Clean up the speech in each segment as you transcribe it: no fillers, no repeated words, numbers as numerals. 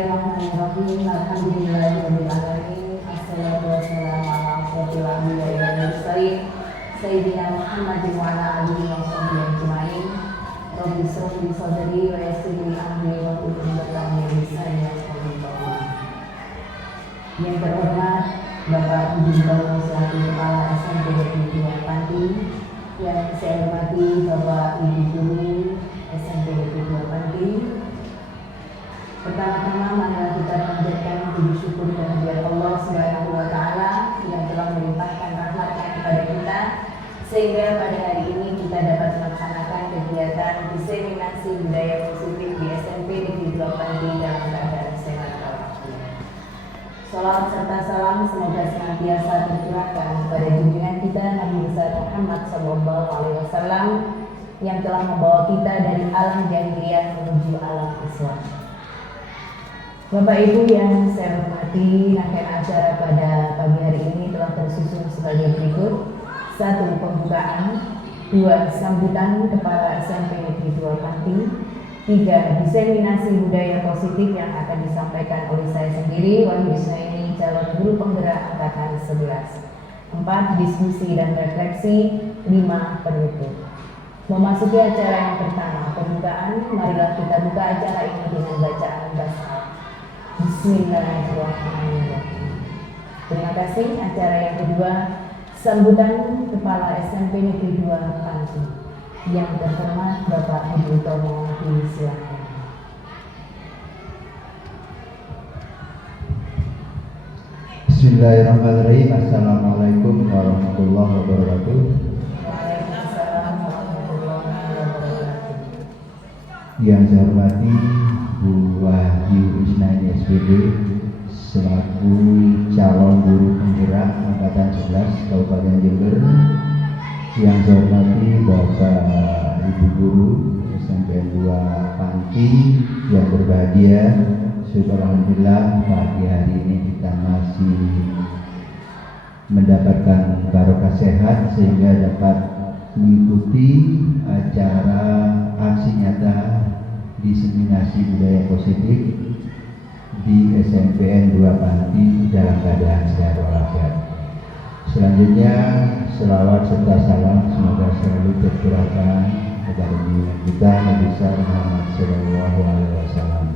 Bismillahirrahmanirrahim. Alhamdulillahirabbil alamin. Assalatu wassalamu ala asyrofil anbiya'i wal mursalin sayyidina Muhammadin wa ala alihi wa sahbihi ajma'in. Rabbi shrah li sadri wa yassir li amri wahlul 'uqdatam min lisani yafqahu qawli. Yang terhormat Bapak Budi Utomo selaku Kepala SMP Negeri 2 Panti, yang saya hormati Bapak Ibu Guru SMP Negeri 2 Panti. Pertama-tama marilah kita panjatkan puji syukur dan hadirat Allah Subhanahu wa taala yang telah melimpahkan rahmat-Nya kepada kita sehingga pada hari ini kita dapat melaksanakan kegiatan diseminasi budaya positif di SMP Negeri 2 Panti dalam keadaan sehat walafiat. Salawat serta salam semoga senantiasa tercurahkan kepada junjungan kita Nabi besar Muhammad SAW yang telah membawa kita dari alam jahiliyah menuju alam Islam. Bapak Ibu yang saya hormati, rangkaian acara pada pagi hari ini telah tersusun sebagai berikut. 1. Pembukaan. 2. Sambutan Kepala SMP Negeri 2 Panti. 3. Diseminasi budaya positif yang akan disampaikan oleh saya sendiri, Wahyu Isnaini, calon guru penggerak angkatan 11. 4. Diskusi dan refleksi. 5. Penutup. Memasuki acara yang pertama, pembukaan, marilah kita buka acara ini dengan bacaan basmalah. Bismillahirrahmanirrahim. Terima kasih. Acara yang kedua, sambutan Kepala SMP Negeri 2 Panti. Yang terhormat Bapak Budi Utomo, silakan. Bismillahirrahmanirrahim. Assalamualaikum warahmatullahi wabarakatuh. Waalaikumsalam warahmatullahi wabarakatuh. Yang saya hormati Bu Wahyu Isnaini SPD selaku calon guru penggerak angkatan 11 Kabupaten Jember. Yang saya hormati Bapak Ibu Guru SMP 2 Panti yang berbahagia. Syukur alhamdulillah pagi hari ini kita masih mendapatkan barokah sehat sehingga dapat mengikuti acara aksi nyata diseminasi budaya positif di SMPN 2 Panti dalam keadaan sehat walafiat. Selanjutnya selawat serta salam semoga selalu tercurahkan kepada junjungan kita Nabi besar Muhammad SAW.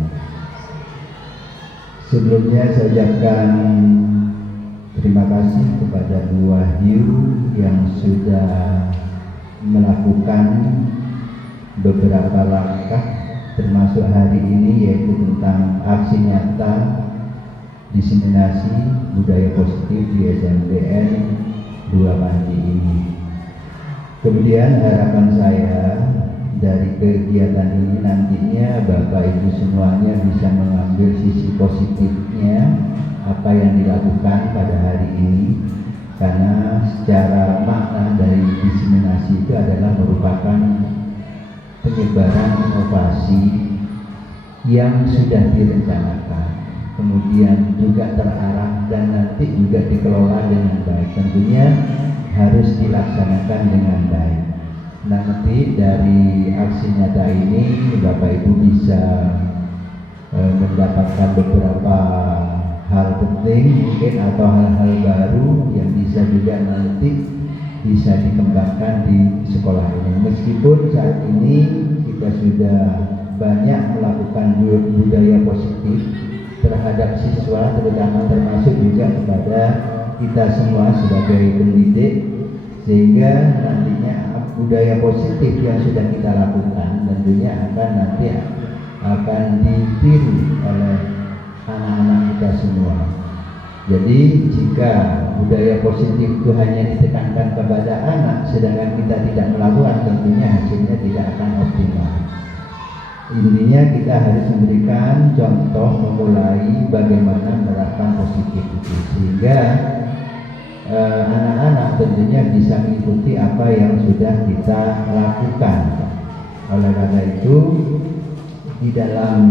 Sebelumnya saya ucapkan terima kasih kepada Bu Wahyu yang sudah melakukan beberapa langkah termasuk hari ini, yaitu tentang aksi nyata diseminasi budaya positif di SMPN 2 Panti ini. Kemudian harapan saya dari kegiatan ini nantinya Bapak Ibu semuanya bisa mengambil sisi positifnya apa yang dilakukan pada hari ini, karena secara makna dari diseminasi itu adalah merupakan penyebaran inovasi yang sudah direncanakan, kemudian juga terarah dan nanti juga dikelola dengan baik. Tentunya harus dilaksanakan dengan baik. Nanti dari aksi nyata ini Bapak Ibu bisa mendapatkan beberapa hal penting mungkin atau hal-hal baru yang bisa juga nanti bisa dikembangkan di sekolah ini. Meskipun saat ini kita sudah banyak melakukan budaya positif terhadap siswa, terutama termasuk juga kepada kita semua sebagai pendidik, sehingga nantinya budaya positif yang sudah kita lakukan tentunya akan ditiru oleh anak-anak kita semua. Jadi jika budaya positif itu hanya ditekankan kepada anak sedangkan kita tidak melakukan, tentunya hasilnya tidak akan optimal. Intinya kita harus memberikan contoh, memulai bagaimana menerapkan positif itu sehingga anak-anak tentunya bisa mengikuti apa yang sudah kita lakukan. Oleh karena itu di dalam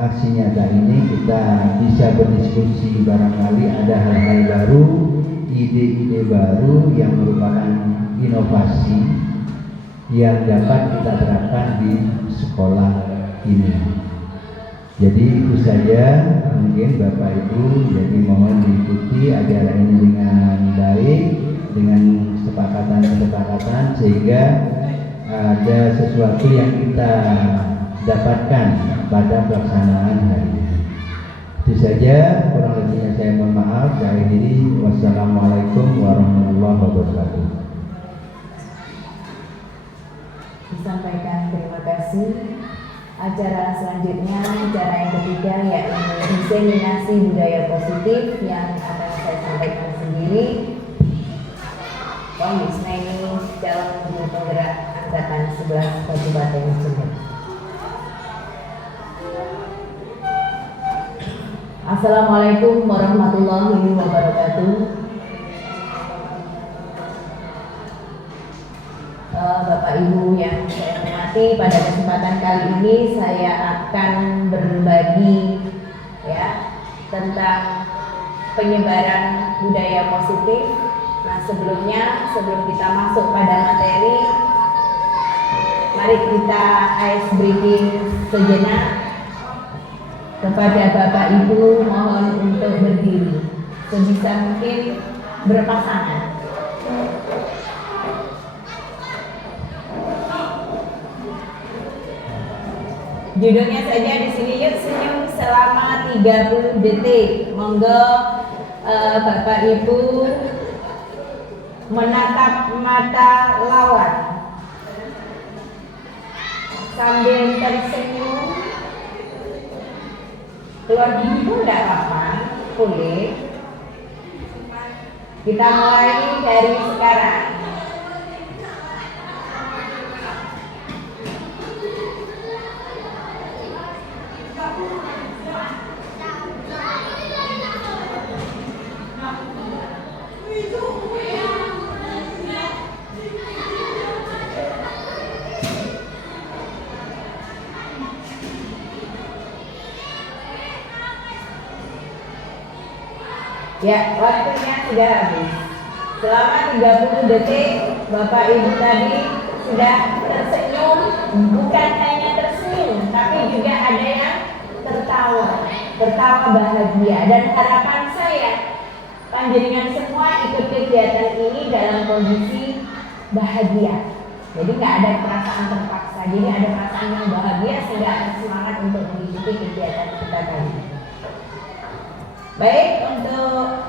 aksi nyata ini kita bisa berdiskusi, barangkali ada hal-hal baru, ide-ide baru yang merupakan inovasi yang dapat kita terapkan di sekolah ini. Jadi itu saja mungkin Bapak Ibu, jadi mohon diikuti acara ini dengan baik, dengan kesepakatan-kesepakatan sehingga ada sesuatu yang kita dapatkan pada pelaksanaan hari ini. Itu saja, kurang lebihnya saya mohon maaf. Saya akhiri, wassalamualaikum warahmatullahi wabarakatuh. Disampaikan terima kasih. Acara selanjutnya, acara yang ketiga yaitu diseminasi budaya positif yang akan saya sampaikan sendiri. Om Bisna ini calon guru penggerak angkatan 11 Kabupaten Jember. Assalamualaikum warahmatullahi wabarakatuh. Bapak Ibu yang saya hormati, pada kesempatan kali ini saya akan berbagi tentang penyebaran budaya positif. Nah, sebelum kita masuk pada materi, mari kita ice breaking sejenak. Kepada Bapak Ibu mohon untuk berdiri, sebisa mungkin berpasangan. Judulnya saja di sini, yuk senyum selama 30 detik. Monggo Bapak Ibu menatap mata lawan sambil tersenyum. Keluar gigi pun tidak apa-apa, boleh. Kita mulai dari sekarang. Ya, waktunya sudah habis. Selama 30 detik Bapak Ibu tadi sudah tersenyum, bukan hanya tersenyum, tapi juga ada yang tertawa bahagia. Dan harapan saya, panjenengan semua ikut kegiatan ini dalam kondisi bahagia. Jadi nggak ada perasaan terpaksa, jadi ada perasaan yang bahagia sehingga ada semangat untuk mengikuti kegiatan kita tadi. Baik, untuk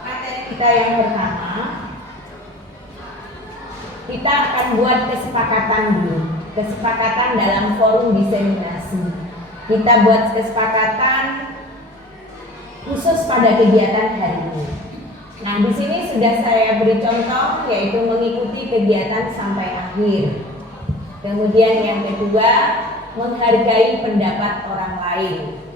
materi kita yang pertama, kita akan buat kesepakatan dulu. Kesepakatan dalam forum diseminasi. Kita buat kesepakatan khusus pada kegiatan hari ini. Nah, di sini sudah saya beri contoh, yaitu mengikuti kegiatan sampai akhir. Kemudian yang kedua, menghargai pendapat orang lain.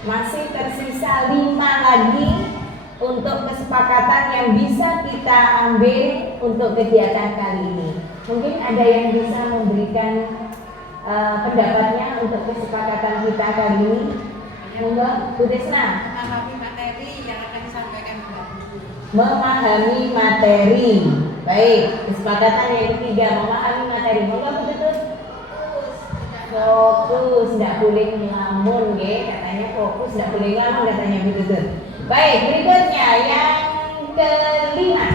Masih tersisa 5 lagi untuk kesepakatan yang bisa kita ambil untuk kegiatan kali ini. Mungkin ada yang bisa memberikan pendapatnya untuk kesepakatan kita kali ini. Monggo, Bu Desna. Memahami materi yang akan disampaikan Mbak. Memahami materi. Baik, kesepakatan yang ketiga, memahami materi. Monggo, Bu Tutut. Fokus, tidak boleh ngelamun, katanya fokus, tidak boleh ngelamun, katanya Bu Tutut. Baik, berikutnya yang kelima.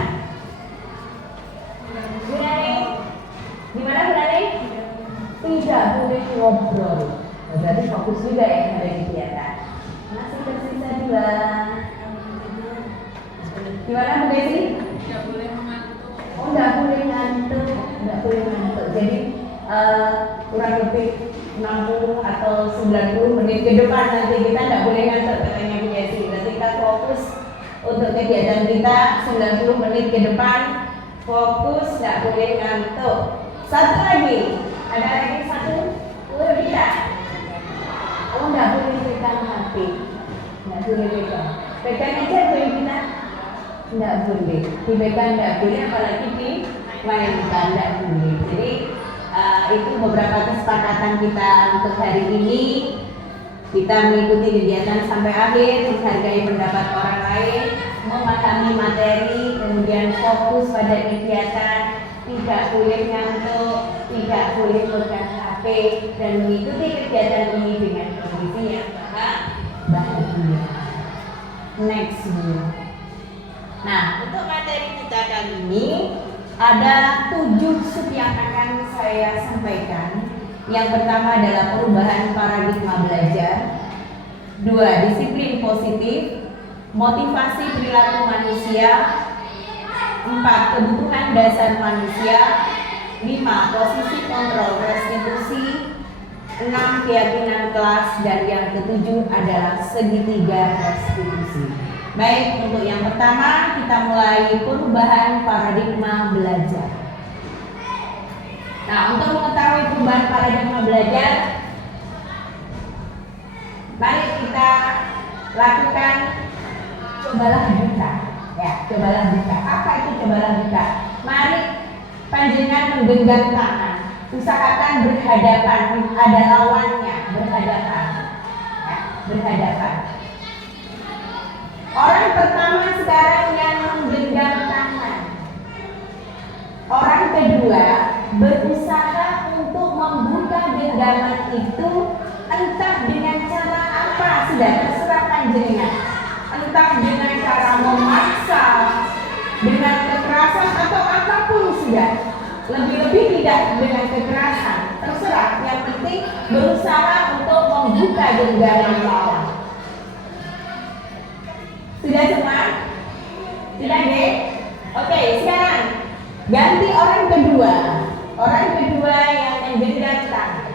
Bu Nani, gimana Bu Nani? Tidak boleh ngobrol. Berarti fokus juga ya pada kegiatan. Masih tersisa 2. Gimana Bu Desi? Tidak boleh mengantuk. Oh, tidak boleh ngantuk, tidak boleh ngantuk. Jadi kurang lebih 60 atau 90 menit ke depan nanti kita tidak boleh ngantuk, katanya Bu Desi. Berarti kita fokus untuk kegiatan kita 90 menit ke depan, fokus, tidak boleh ngantuk. Satu lagi, ada lagi satu, tidak. Oh, tidak boleh pegang HP, tidak boleh pegang. Pegang aja boleh kita, tidak boleh. Dipegang tidak boleh, apalagi dimainkan tidak boleh. Jadi itu beberapa kesepakatan kita untuk hari ini. Kita mengikuti kegiatan sampai akhir, menghargai pendapat orang lain, memahami materi, kemudian fokus pada kegiatan, tidak boleh ngantuk, tidak boleh pegang HP, HP dan mengikuti kegiatan ini dengan kondisi yang bahagia. Next Bu. Nah, untuk materi kita kali ini ada 7 sub yang akan saya sampaikan. Yang pertama adalah perubahan paradigma belajar. 2. Disiplin positif, motivasi perilaku manusia. 4. Kebutuhan dasar manusia. 5. Posisi kontrol restitusi. 6. Keyakinan kelas. Dan yang ke-7 adalah segitiga restitusi. Baik, untuk yang pertama kita mulai perubahan paradigma belajar. Nah, untuk mengetahui perubahan paradigma belajar, mari kita lakukan cobalah buka. Ya, cobalah buka. Apa itu cobalah buka? Mari panjenengan menggenggam tangan. Usahakan berhadapan, ada lawannya, berhadapan. Ya, berhadapan. Orang pertama sekarang yang menggenggam tangan. Orang kedua berusaha untuk membuka genggaman itu, entah dengan cara apa, sudah terserah panjenengan. Entah dengan cara memaksa, dengan kekerasan atau apapun sudah. Lebih-lebih tidak dengan kekerasan, terserah. Yang penting berusaha untuk membuka genggaman lawan. Sudah semua? Sudah deh? Oke, sekarang ganti orang kedua. Orang kedua yang menggenggam tangan.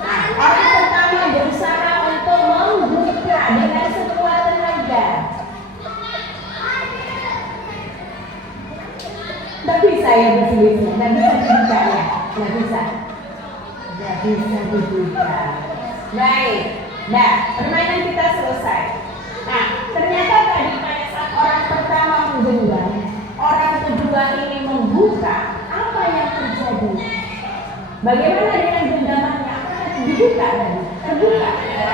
Nah, orang pertama berusaha untuk membuka dengan sekuat tenaga. Tidak bisa ya berselisih, tidak bisa dibuka ya, tidak bisa. Tidak bisa dibuka. Baik, nah permainan kita selesai. Nah, ternyata tadi pada saat orang pertama menggenggam, orang kedua ini membuka, apa yang terjadi? Bagaimana dengan genggamannya? Apakah dibuka tadi? Terbuka?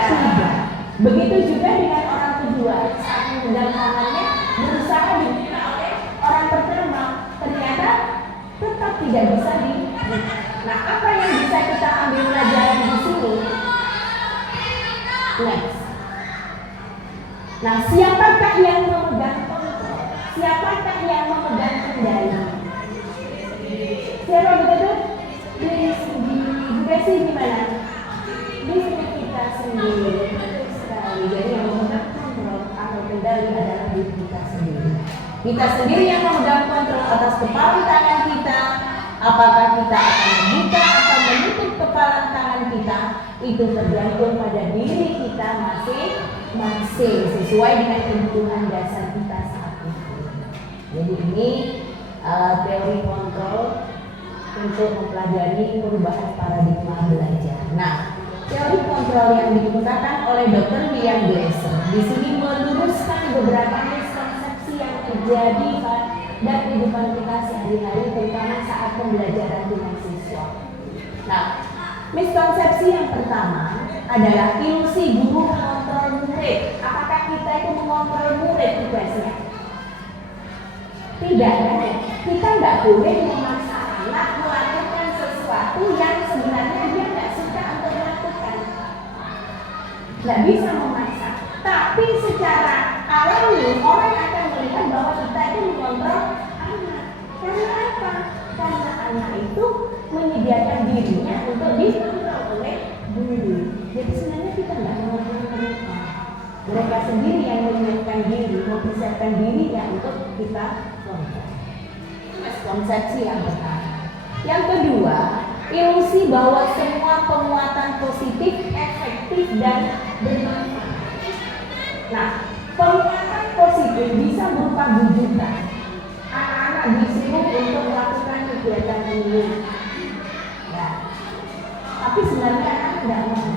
Sudah. Begitu juga dengan orang kedua, saat menggenggam tangannya berusaha dibuka oleh orang pertama, ternyata tetap tidak bisa dibuka. Nah, apa yang bisa kita ambil pelajaran di sini? Next. Nah, siapakah yang memegang kontrol? Siapakah yang memegang kendali? Siapa begitu? Diri sendiri. Juga sih di mana? Diri kita sendiri. Betul sekali. Jadi yang memegang kontrol atau kendali adalah diri kita sendiri. Kita sendiri yang memegang kontrol atas kepala tangan kita. Apakah kita akan membuka atau menutup kepala tangan kita? Itu tergantung pada diri kita masing-masing sesuai dengan kebutuhan dasar kita saat itu. Jadi ini teori kontrol untuk mempelajari perubahan paradigma belajar. Nah, teori kontrol yang dikemukakan oleh Dr. William Glasser di sini meluruskan beberapa miskonsepsi yang terjadi dan kehidupan kita sehari-hari, terutama saat pembelajaran dengan siswa. Nah, miskonsepsi yang pertama adalah ilusi guru mengontrol murid. Apakah kita itu mengontrol murid tugasnya? Tidak, kan? Kita nggak boleh memaksa anak melakukan sesuatu yang sebenarnya dia nggak suka untuk melakukan. Nggak bisa memaksa. Tapi secara alami orang akan melihat bahwa kita itu mengontrol anak. Karena apa? Karena anak itu menyediakan dirinya untuk dikontrol oleh guru. Jadi sebenarnya kita nggak mengontrol mereka. Mereka sendiri yang menyiapkan diri, mempersiapkan dirinya untuk kita kontrol. Konsepsi yang pertama. Yang kedua, ilusi bahwa semua penguatan positif efektif dan bermanfaat. Nah, penguatan positif bisa berupa bujukan. Anak-anak disuruh untuk melakukan kegiatan ini. Ya. Tapi sebenarnya anak tidak mau.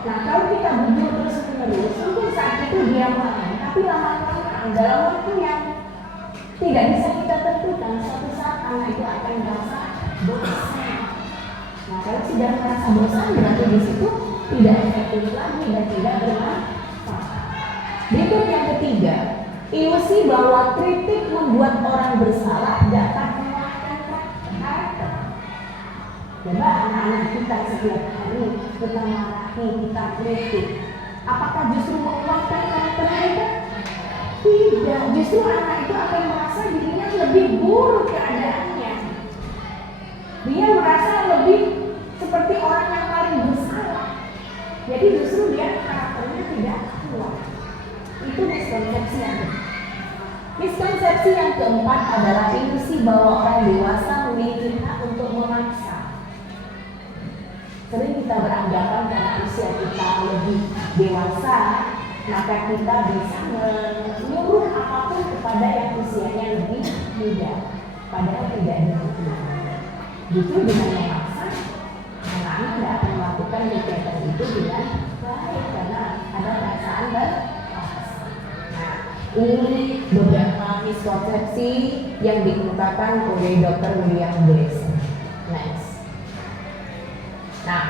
Nah, kalau kita bujuk terus-menerus, mungkin saat itu dia mau, tapi lama-lama dalam waktu yang tidak bisa kita tentukan, suatu saat anak itu akan merasa bosan. Nah, kalau sudah merasa bosan, berarti di situ tidak efektif lagi dan tidak bermanfaat. Berikut yang ketiga, Ilusi bahwa kritik membuat orang bersalah dapat menguatkan karakter. Coba anak-anak kita setiap hari kita marahi, kita kritik, apakah justru menguatkan karakter mereka? Tidak, justru anak itu akan merasa dirinya lebih buruk keadaannya. Dia merasa lebih seperti orang yang paling bersalah. Jadi justru dia karakternya tidak kuat. Itu miskonsepsi yang kedua. Miskonsepsi yang keempat adalah ilusi bahwa orang dewasa memiliki hak untuk memaksa. Sering kita beranggapan karena usia kita lebih dewasa, maka kita bisa menyuruh apapun kepada yang usianya lebih muda. Padahal tidak demikian. Justru dengan memaksa, anak-anak tidak akan melakukan kegiatan itu dengan baik karena ada perasaan berpaksa. Nah, ini beberapa miskonsepsi yang dikemukakan oleh Dr. William Glasser. Next. Nah,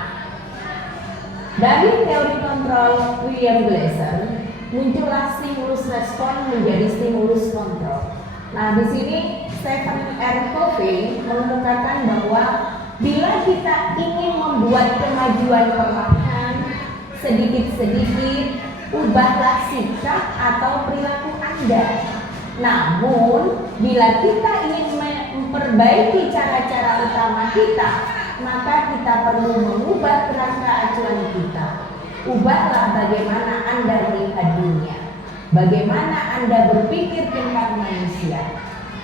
dari teori kontrol William Glasser muncullah stimulus respon menjadi stimulus kontrol. Nah, di sini Stephen R. Covey mengemukakan bahwa bila kita ingin membuat kemajuan perlahan, sedikit-sedikit, ubahlah sikap atau perilaku Anda. Namun, bila kita ingin memperbaiki cara-cara utama kita, maka kita perlu mengubah kerangka acuan kita. Ubahlah bagaimana Anda melihat dunia, bagaimana Anda berpikir tentang manusia.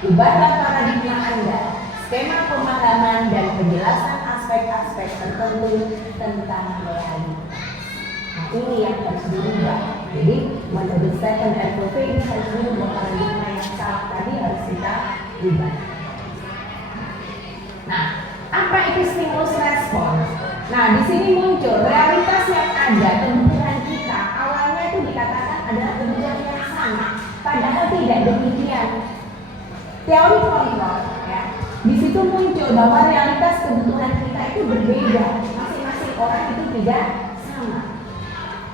Ubahlah paradigma Anda, skema pemahaman dan penjelasan aspek-aspek tertentu tentang realitas. Nah, ini yang harus dirubah. Jadi, menurut Stephen R. Covey ini harus dirubah paradigma yang salah tadi harus kita ubah. Nah, apa itu stimulus respons? Nah, di sini muncul realitas yang ada, kebutuhan kita. Awalnya itu dikatakan adalah kebutuhan yang sama, padahal tidak demikian. Teori kontrol, ya, di situ muncul bahwa realitas kebutuhan kita itu berbeda, masing-masing orang itu tidak sama.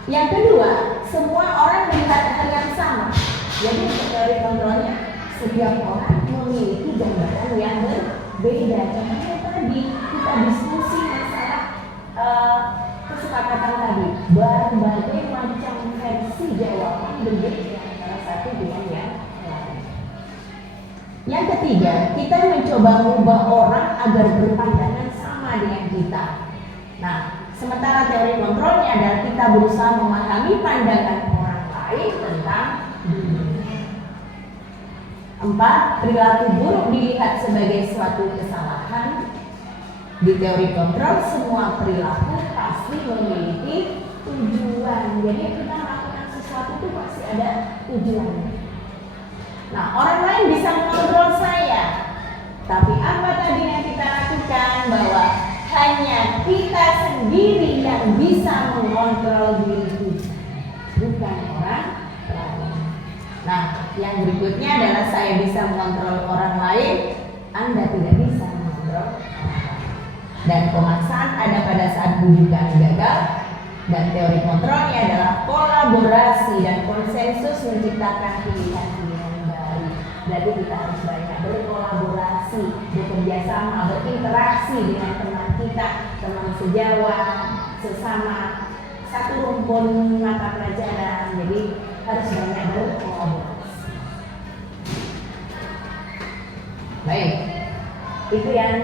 Yang kedua, semua orang melihat hal yang sama. Jadi teori kontrolnya, setiap orang memiliki gambaran yang berbeda. Contohnya tadi kita diskusi masalah kesepakatan tadi, berbagai macam versi jawaban berbeda salah satu dengan yang lain. Yang ketiga, kita mencoba mengubah orang agar berpandangan sama dengan kita. Nah, sementara teori kontrolnya adalah kita berusaha memahami pandangan orang lain tentang dunia. 4. Perilaku buruk dilihat sebagai suatu kesalahan. Di teori kontrol, semua perilaku pasti memiliki tujuan. Jadi kita melakukan sesuatu itu pasti ada tujuannya. Nah, orang lain bisa mengontrol saya, tapi apa tadi yang kita lakukan? Bahwa hanya kita sendiri yang bisa mengontrol diri kita, bukan orang lain. Nah, yang berikutnya adalah saya bisa mengontrol orang lain, Anda tidak bisa mengontrol orang lain. Dan pemaksaan ada pada saat bujukan gagal. Dan teori kontrolnya adalah kolaborasi dan konsensus menciptakan pilihan-pilihan baru. Jadi kita harus banyak berkolaborasi, bekerja sama, berinteraksi dengan teman kita, teman sejawat, sesama satu rumpun mata pelajaran. Jadi harus banyak berkolaborasi. Baik, itu yang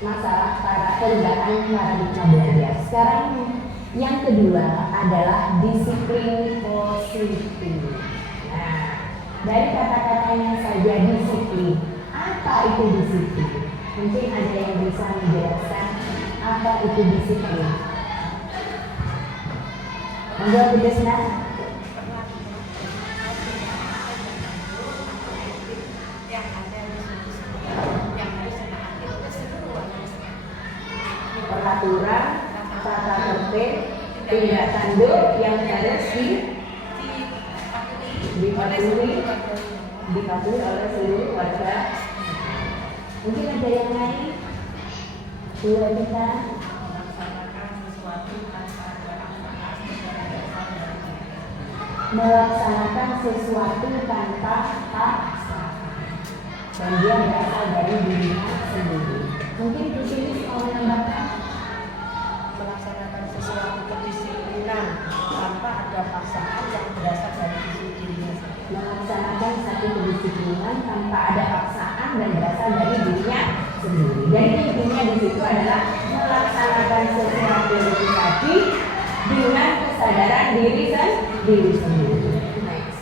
masalah perubahan paradigma belajar. Sekarang yang kedua adalah disiplin positif. Nah, dari kata-katanya saja disiplin. Apa itu disiplin? Mungkin ada yang bisa menjelaskan apa itu disiplin. Monggo Bu Desna. Peraturan, tata tertib, tindak tanduk yang harus dipatuhi oleh seluruh warga. Mungkin ada yang lain? Dua kita. melaksanakan sesuatu tanpa paksa, dan dia berasal dari dirinya sendiri. Mungkin di sini mau menambahkan Melaksanakan sesuatu kedisiplinan tanpa ada paksaan yang berasal dari dirinya sendiri. melaksanakan satu kedisiplinan tanpa ada paksaan dan berasal dari dirinya sendiri. Jadi intinya di situ adalah melaksanakan sesuatu itu tadi dengan kesadaran diri sendiri. Next.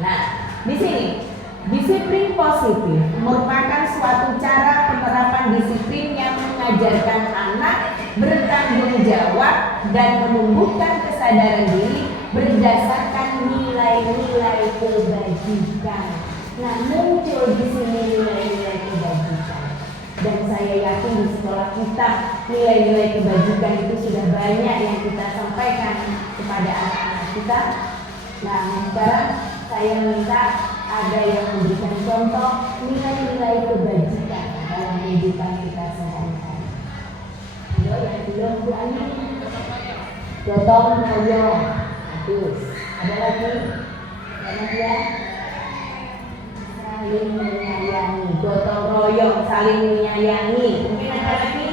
Nah, di sini disiplin positif merupakan suatu cara penerapan disiplin yang mengajarkan anak bertanggung jawab dan menumbuhkan kesadaran diri berdasarkan nilai-nilai kebajikan. Nah, muncul di sini nilai-nilai kebajikan. Dan saya yakin di sekolah kita nilai-nilai kebajikan itu sudah banyak yang kita sampaikan kepada anak-anak kita. Nah, sekarang saya minta ada yang memberikan contoh nilai-nilai kebajikan dalam kehidupan kita sehari-hari. Ayo yang belum berani, gotong royong. Terus, ada lagi, banyak ya. Saling menyayangi, gotong royong, saling menyayangi. Mungkin ada lagi,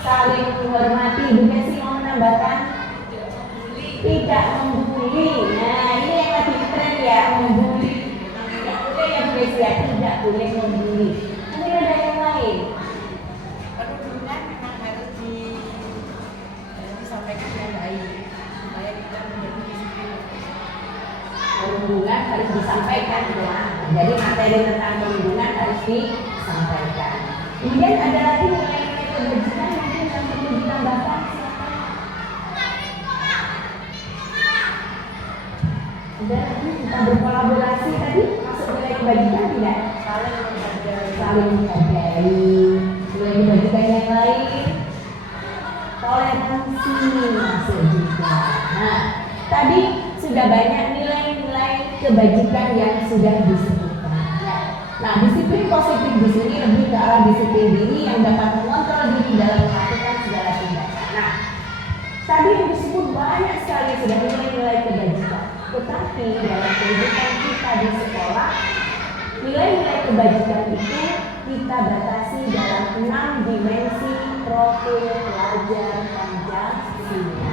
saling menghormati. Juga sih mau menambahkan, tidak membuli. Nah, ini yang lagi tren ya, membuli. Tidak boleh ya, tidak boleh membuli. Mungkin ada yang lain. Perundungan memang harus disampaikan dengan baik supaya kita menjadi disiplin. Perundungan harus disampaikan ya. Jadi materi tentang perundungan harus disampaikan. Kemudian ada lagi nilai-nilai kebajikan mungkin yang perlu ditambahkan. Ada lagi kita berkolaborasi tadi masuk nilai kebajikan tidak? Saling menghargai. Nilai kebajikan yang lain, toleransi masuk juga. Nah, tadi sudah banyak nilai-nilai kebajikan yang sudah disebutkan. Nah, disiplin positif di sini lebih ke arah disiplin diri yang dapat mengontrol diri dalam melakukan segala tindakan. Nah, tadi yang disebut banyak sekali sudah nilai-nilai kebajikan. Tetapi dalam kehidupan kita di sekolah, nilai-nilai kebajikan itu kita batasi dalam 6 dimensi profil pelajar Pancasila.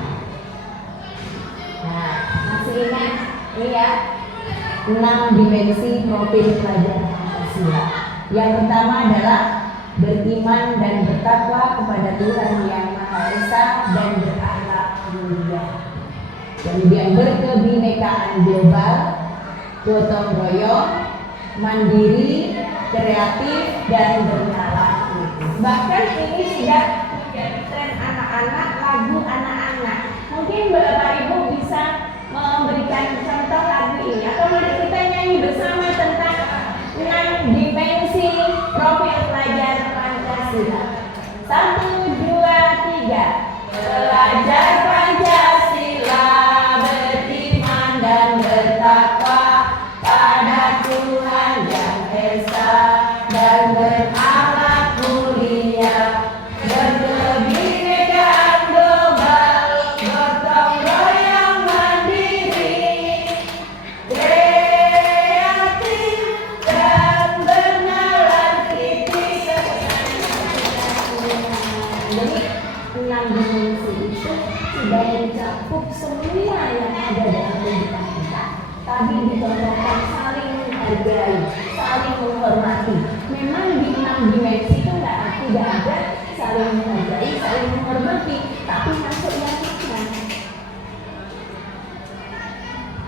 Nah, masih ingat ini ya, 6 dimensi profil pelajar Pancasila. Yang pertama adalah beriman dan bertakwa kepada Tuhan Yang Maha Esa dan berakhlak mulia. Kemudian berkebinekaan global, gotong royong, mandiri, kreatif, dan bernalar. Bahkan ini sudah menjadi tren anak-anak, lagu anak-anak. Mungkin Bapak Ibu bisa memberikan contoh lagu ini, atau mari kita nyanyi bersama tentang 6 dimensi profil pelajar Pancasila. 1, 2, 3. Pelajar Pancasila beriman dan bertakwa pada Tuhan Yang Esa dan berakhlak mulia, berkebinekaan global, gotong royong mandiri, kreatif dan bernalar kritis. Jadi 6 dimensi itu sudah mencakup semua yang ada dalam kehidupan kita. Tadi dicontohkan saling menghargai, saling menghormati. Memang di 6 dimensi itu tidak ada saling menghargai, saling menghormati, tapi masuk yang mana?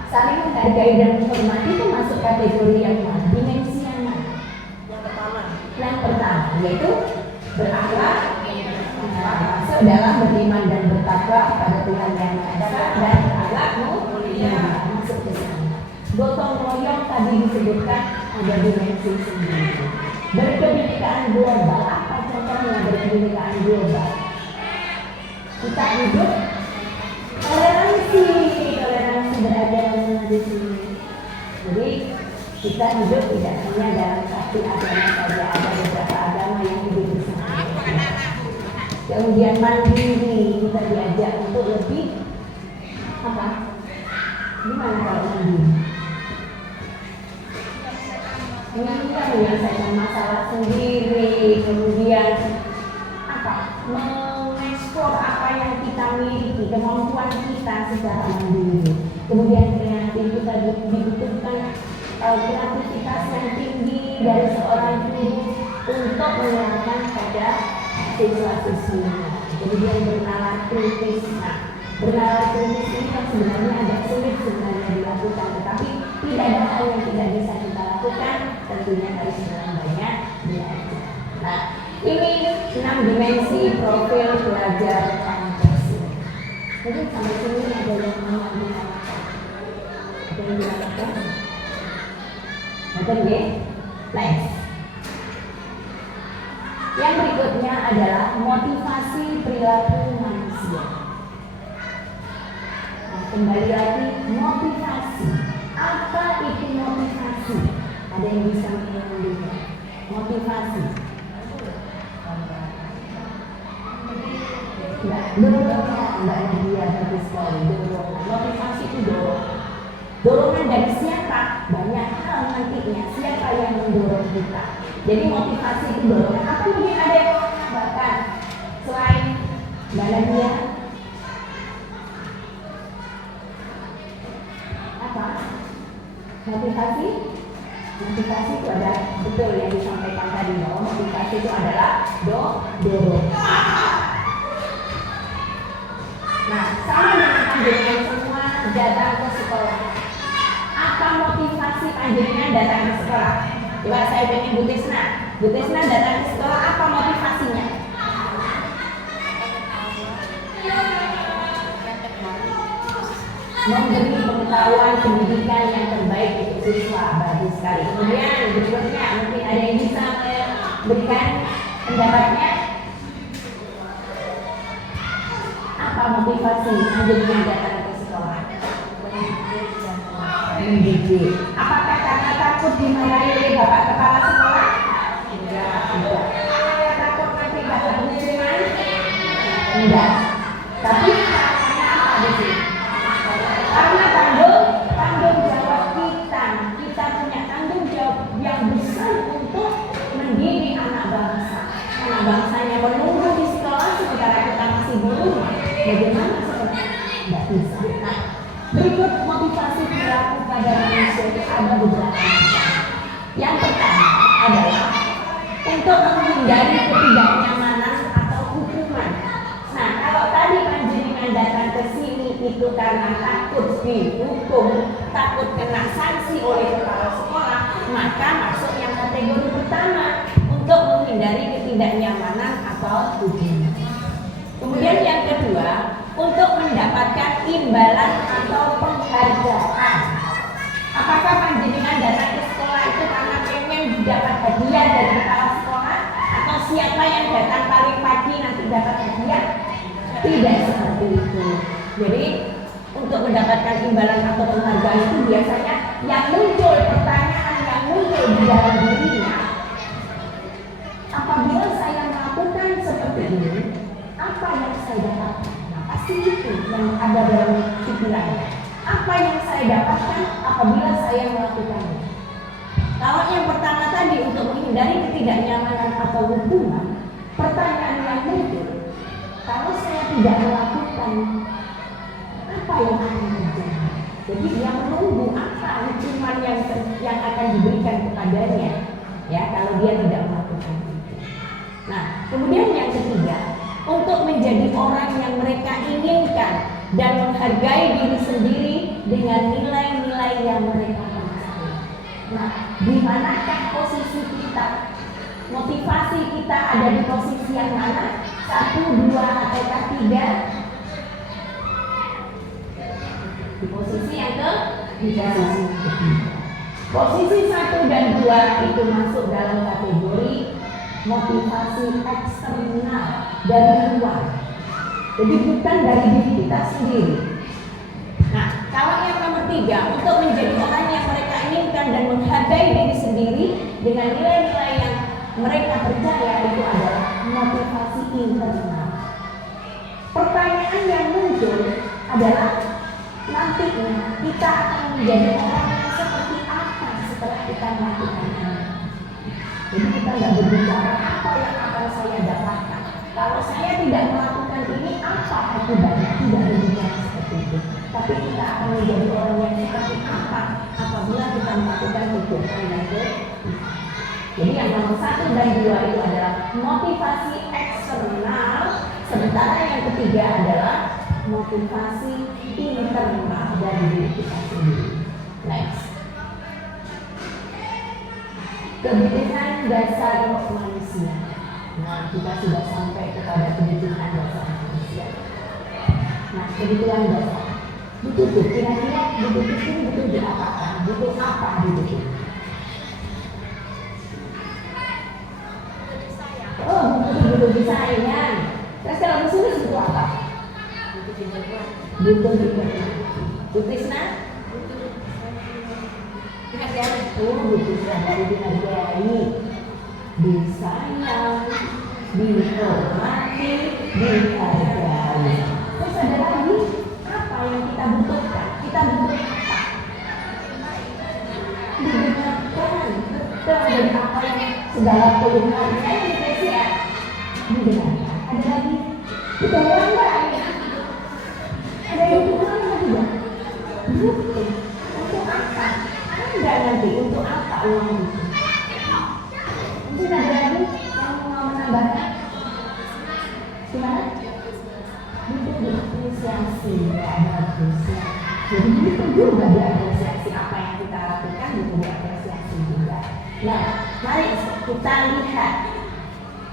Saling menghargai dan menghormati itu masuk kategori yang mana? Dimensi yang mana? Yang pertama, yaitu berakhlak, masuk dalam beriman dan bertakwa pada Tuhan Yang Maha Esa dan berakhlak mulia, masuk ke sana. Gotong royong tadi disebutkan ada dimensi sendiri. Berkebinekaan global, apa contohnya berkebinekaan global? Kita hidup toleransi beragama di sini. Jadi kita hidup tidak hanya dalam satu agama saja, ada beberapa agama yang hidup bersama. Kemudian mandiri, kita diajak untuk lebih apa? Gimana kalau mandiri? Menyelesaikan masalah sendiri, kemudian apa? Mengeksplor apa yang kita miliki, kemampuan kita secara mandiri. Kemudian kreatif kita dibutuhkan kreativitas yang tinggi dari seorang guru untuk menerapkan pada siswa-siswinya. Kemudian bernalar kritis. Nah, bernalar kritis ini yang sebenarnya agak sulit sebenarnya dilakukan, tetapi tidak ada hal yang tidak bisa kita lakukan, tentunya harus dengan banyak belajar. Nah, ini 6 dimensi profil pelajar Pancasila. Jadi sampai sini ada yang mau ditanyakan? Ada yang ditanyakan? Betul ya? Next. Yang berikutnya adalah motivasi perilaku manusia. Nah, kembali lagi motivasi. Apa itu motivasi? Ada yang bisa menunjukkan motivasi? Dorong, Mbak Nadia, bagus sekali. Dorong. Motivasi itu dorong. Dorongan dari siapa? Banyak hal nantinya. Siapa yang mendorong kita? Jadi motivasi itu dorongan. Apa mungkin ada yang mau menambahkan selain Mbak Nadia? Apa? Motivasi? Motivasi itu adalah betul yang disampaikan tadi, bahwa motivasi itu adalah dorong. Nah, sama dengan panjenengan semua datang ke sekolah. Apa motivasi panjenengan datang ke sekolah? Coba saya pengen Bu Tisna. Bu Tisna datang ke sekolah, apa motivasinya? Memberi pengetahuan pendidikan yang terbaik untuk siswa. Bagus sekali. Kemudian berikutnya mungkin ada yang bisa memberikan pendapatnya. Apa motivasi panjenengan datang ke sekolah? Mendidik. Apakah karena takut dimarahi oleh bapak kepala sekolah? Tidak. Apakah takut nanti bapak hukuman? Tidak. Tapi karena apa di sini? Karena tanggung jawab kita. Kita punya tanggung jawab yang besar untuk mendidik anak bangsa. Anak bangsanya menunggu di sekolah sementara kita masih di rumah. Bagaimana sekolah? Tidak bisa. Nah, berikut motivasi perilaku pada manusia itu ada beberapa macam. Yang pertama adalah untuk menghindari ketidaknyamanan atau hukuman. Nah, kalau tadi panjenengan datang ke sini itu karena takut dihukum, takut kena sanksi oleh kepala sekolah, maka masuk yang kategori pertama untuk menghindari ketidaknyamanan atau hukuman. Kemudian yang kedua, untuk mendapatkan imbalan atau penghargaan. Apakah panjenengan datang ke sekolah itu karena pengen dapat hadiah dari kepala sekolah, atau siapa yang datang paling pagi nanti dapat hadiah? Tidak seperti itu. Jadi untuk mendapatkan imbalan atau penghargaan itu biasanya yang muncul, pertanyaan yang muncul di dalam dirinya, apabila saya melakukan seperti ini, apa yang saya dapatkan? Nah, pasti itu yang ada dalam pikirannya. Apa yang saya dapatkan apabila saya melakukannya? Kalau yang pertama tadi untuk menghindari ketidaknyamanan atau hukuman, pertanyaan yang muncul, kalau saya tidak melakukan, apa yang akan terjadi? Jadi dia menunggu apa hukuman yang akan diberikan kepadanya, ya kalau dia tidak melakukan itu. Nah, kemudian yang ketiga, untuk menjadi orang yang mereka inginkan dan menghargai diri sendiri dengan nilai-nilai yang mereka percaya. Nah, di manakah posisi kita? Motivasi kita ada di posisi yang mana? 1, 2, ataukah 3? Di posisi yang ketiga. Posisi 1 dan 2 itu masuk dalam kategori motivasi eksternal dari luar. Jadi bukan dari diri kita sendiri. Nah, kalau yang nomor 3, untuk menjadi orang yang mereka inginkan dan menghargai diri sendiri dengan nilai-nilai yang mereka percaya, itu adalah motivasi internal. Pertanyaan yang muncul adalah nantinya kita akan menjadi orang yang seperti apa setelah kita melakukan ini. Jadi kita nggak berbicara apa yang akan saya dapatkan. Kalau saya tidak melakukan ini, apa akibatnya? Tidak berbicara seperti itu. Tapi kita akan menjadi orang yang seperti apa apabila kita melakukan kegiatan yang jadi yang nomor 1 dan 2 itu adalah motivasi eksternal, sementara yang ketiga adalah motivasi internal dari diri kita sendiri. Next. Kebutuhan dasar manusia. Nah, kita sudah sampai kepada kebutuhan dasar manusia. Nah, kebutuhan dasar. Butuh kira-kira butuh itu butuh diapakan? Butuh apa butuh? Oh, butuh disayang. Terus kalau bisnis butuh apa? Butuh Krisna? Oh, butuh sadari dihargai, disayang, dihormati, dihargai. Terus ada lagi apa yang kita butuhkan? Kita butuh apa? Didengarkan. Betul, dari apa yang segala keluhannya ini ya didengarkan. Ada lagi kita uang nggak? Ada yang uang nggak juga? Butuh. Untuk apa? Ada nanti untuk apa uang itu? Mungkin ada lagi yang mau menambahkan? Gimana? Butuh diapresiasi, ya bagus ya. Jadi itu juga diapresiasi apa yang kita lakukan, butuh diapresiasi juga. Nah, mari kita lihat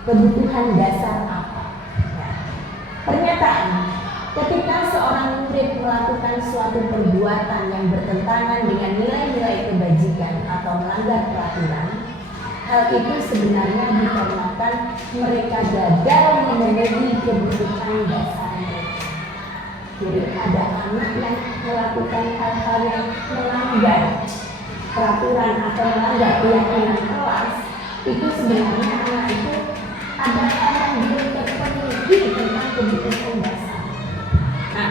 kebutuhan dasar apa. Ya. Pernyataan, ketika seorang murid melakukan suatu perbuatan yang bertentangan dengan nilai-nilai kebajikan atau melanggar peraturan, hal itu sebenarnya dikarenakan mereka gagal memenuhi kebutuhan dasar mereka. Jadi ada anak yang melakukan hal-hal yang melanggar peraturan atau melanggar keyakinan kelas, itu sebenarnya anak itu ada hal yang belum terpenuhi tentang kebutuhan dasar. Nah,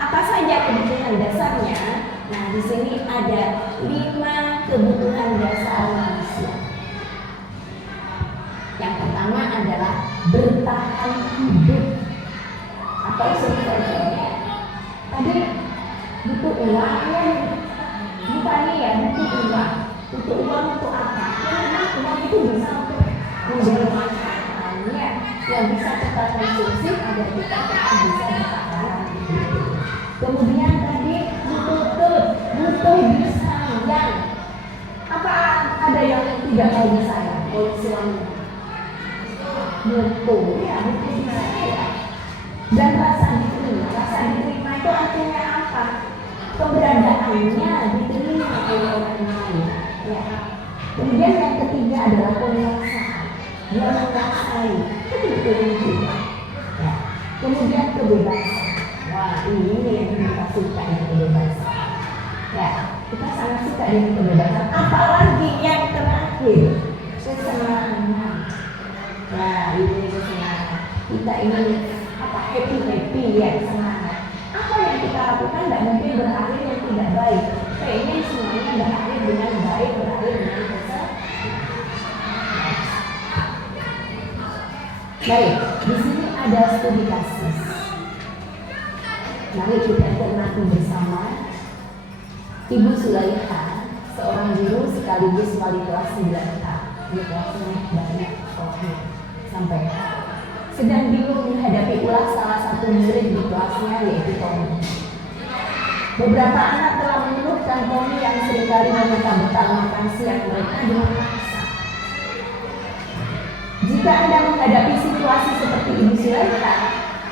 apa saja kebutuhan dasarnya? Nah, di sini ada 5 kebutuhan dasar manusia. Yang pertama adalah bertahan hidup. Apa sebetulnya? Tadi butuh uang, bukannya ya butuh uang. Butuh uang untuk apa? Karena uang itu bisa untuk membeli makanan yang bisa kita konsumsi agar kita tetap bisa bertahan hidup. Kemudian tadi butuh disayang. Apa ada yang tidak mau disayang oleh suaminya? Betul ya, butuh disayang. Dan rasa diterima itu artinya apa? Keberadaannya diterima oleh orang lain. Ya. Kemudian yang ketiga adalah penguasaan. Dia menguasai. Itu betul ya. Kemudian kebebasan. Wah, ini yang kita suka dengan kebebasan. Ya, kita sangat suka dengan kebebasan. Apalagi yang terakhir, kesenangan. Nah, ini kesenangan. Kita ingin happy ya, semangat. Apa yang kita lakukan tidak mungkin berakhir yang tidak baik. Pengen semuanya berakhir dengan baik, berakhir dengan kesenangan. Baik, di sini ada studi kasus. Mari kita cermati bersama. Ibu Sulaiha, seorang guru sekaligus wali kelas 9A. Di kelasnya banyak sekolahnya sampai sedang bingung menghadapi ulah salah satu murid di kelasnya, yaitu Tommy. Beberapa anak telah mengeluhkan Tommy yang seringkali meminta bekal makan siang mereka dengan paksa. Jika Anda menghadapi situasi seperti Ibu Sulaiha,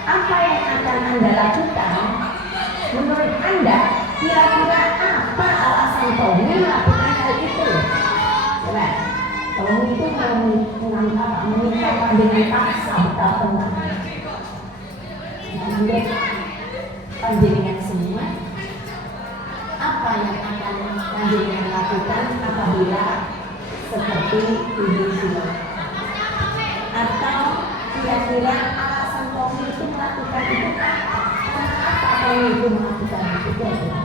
apa yang akan Anda lakukan? Menurut Anda, kira-kira apa alasan Tommy melakukan hal itu? Coba. Kalau itu meminta dengan paksa bekal teman. Nah, panjenengan semua, apa yang akan panjenengan lakukan apabila seperti Ibu Sulaiha? Atau kira-kira alasan Tommy itu melakukan itu apa? Tommy itu melakukan itu?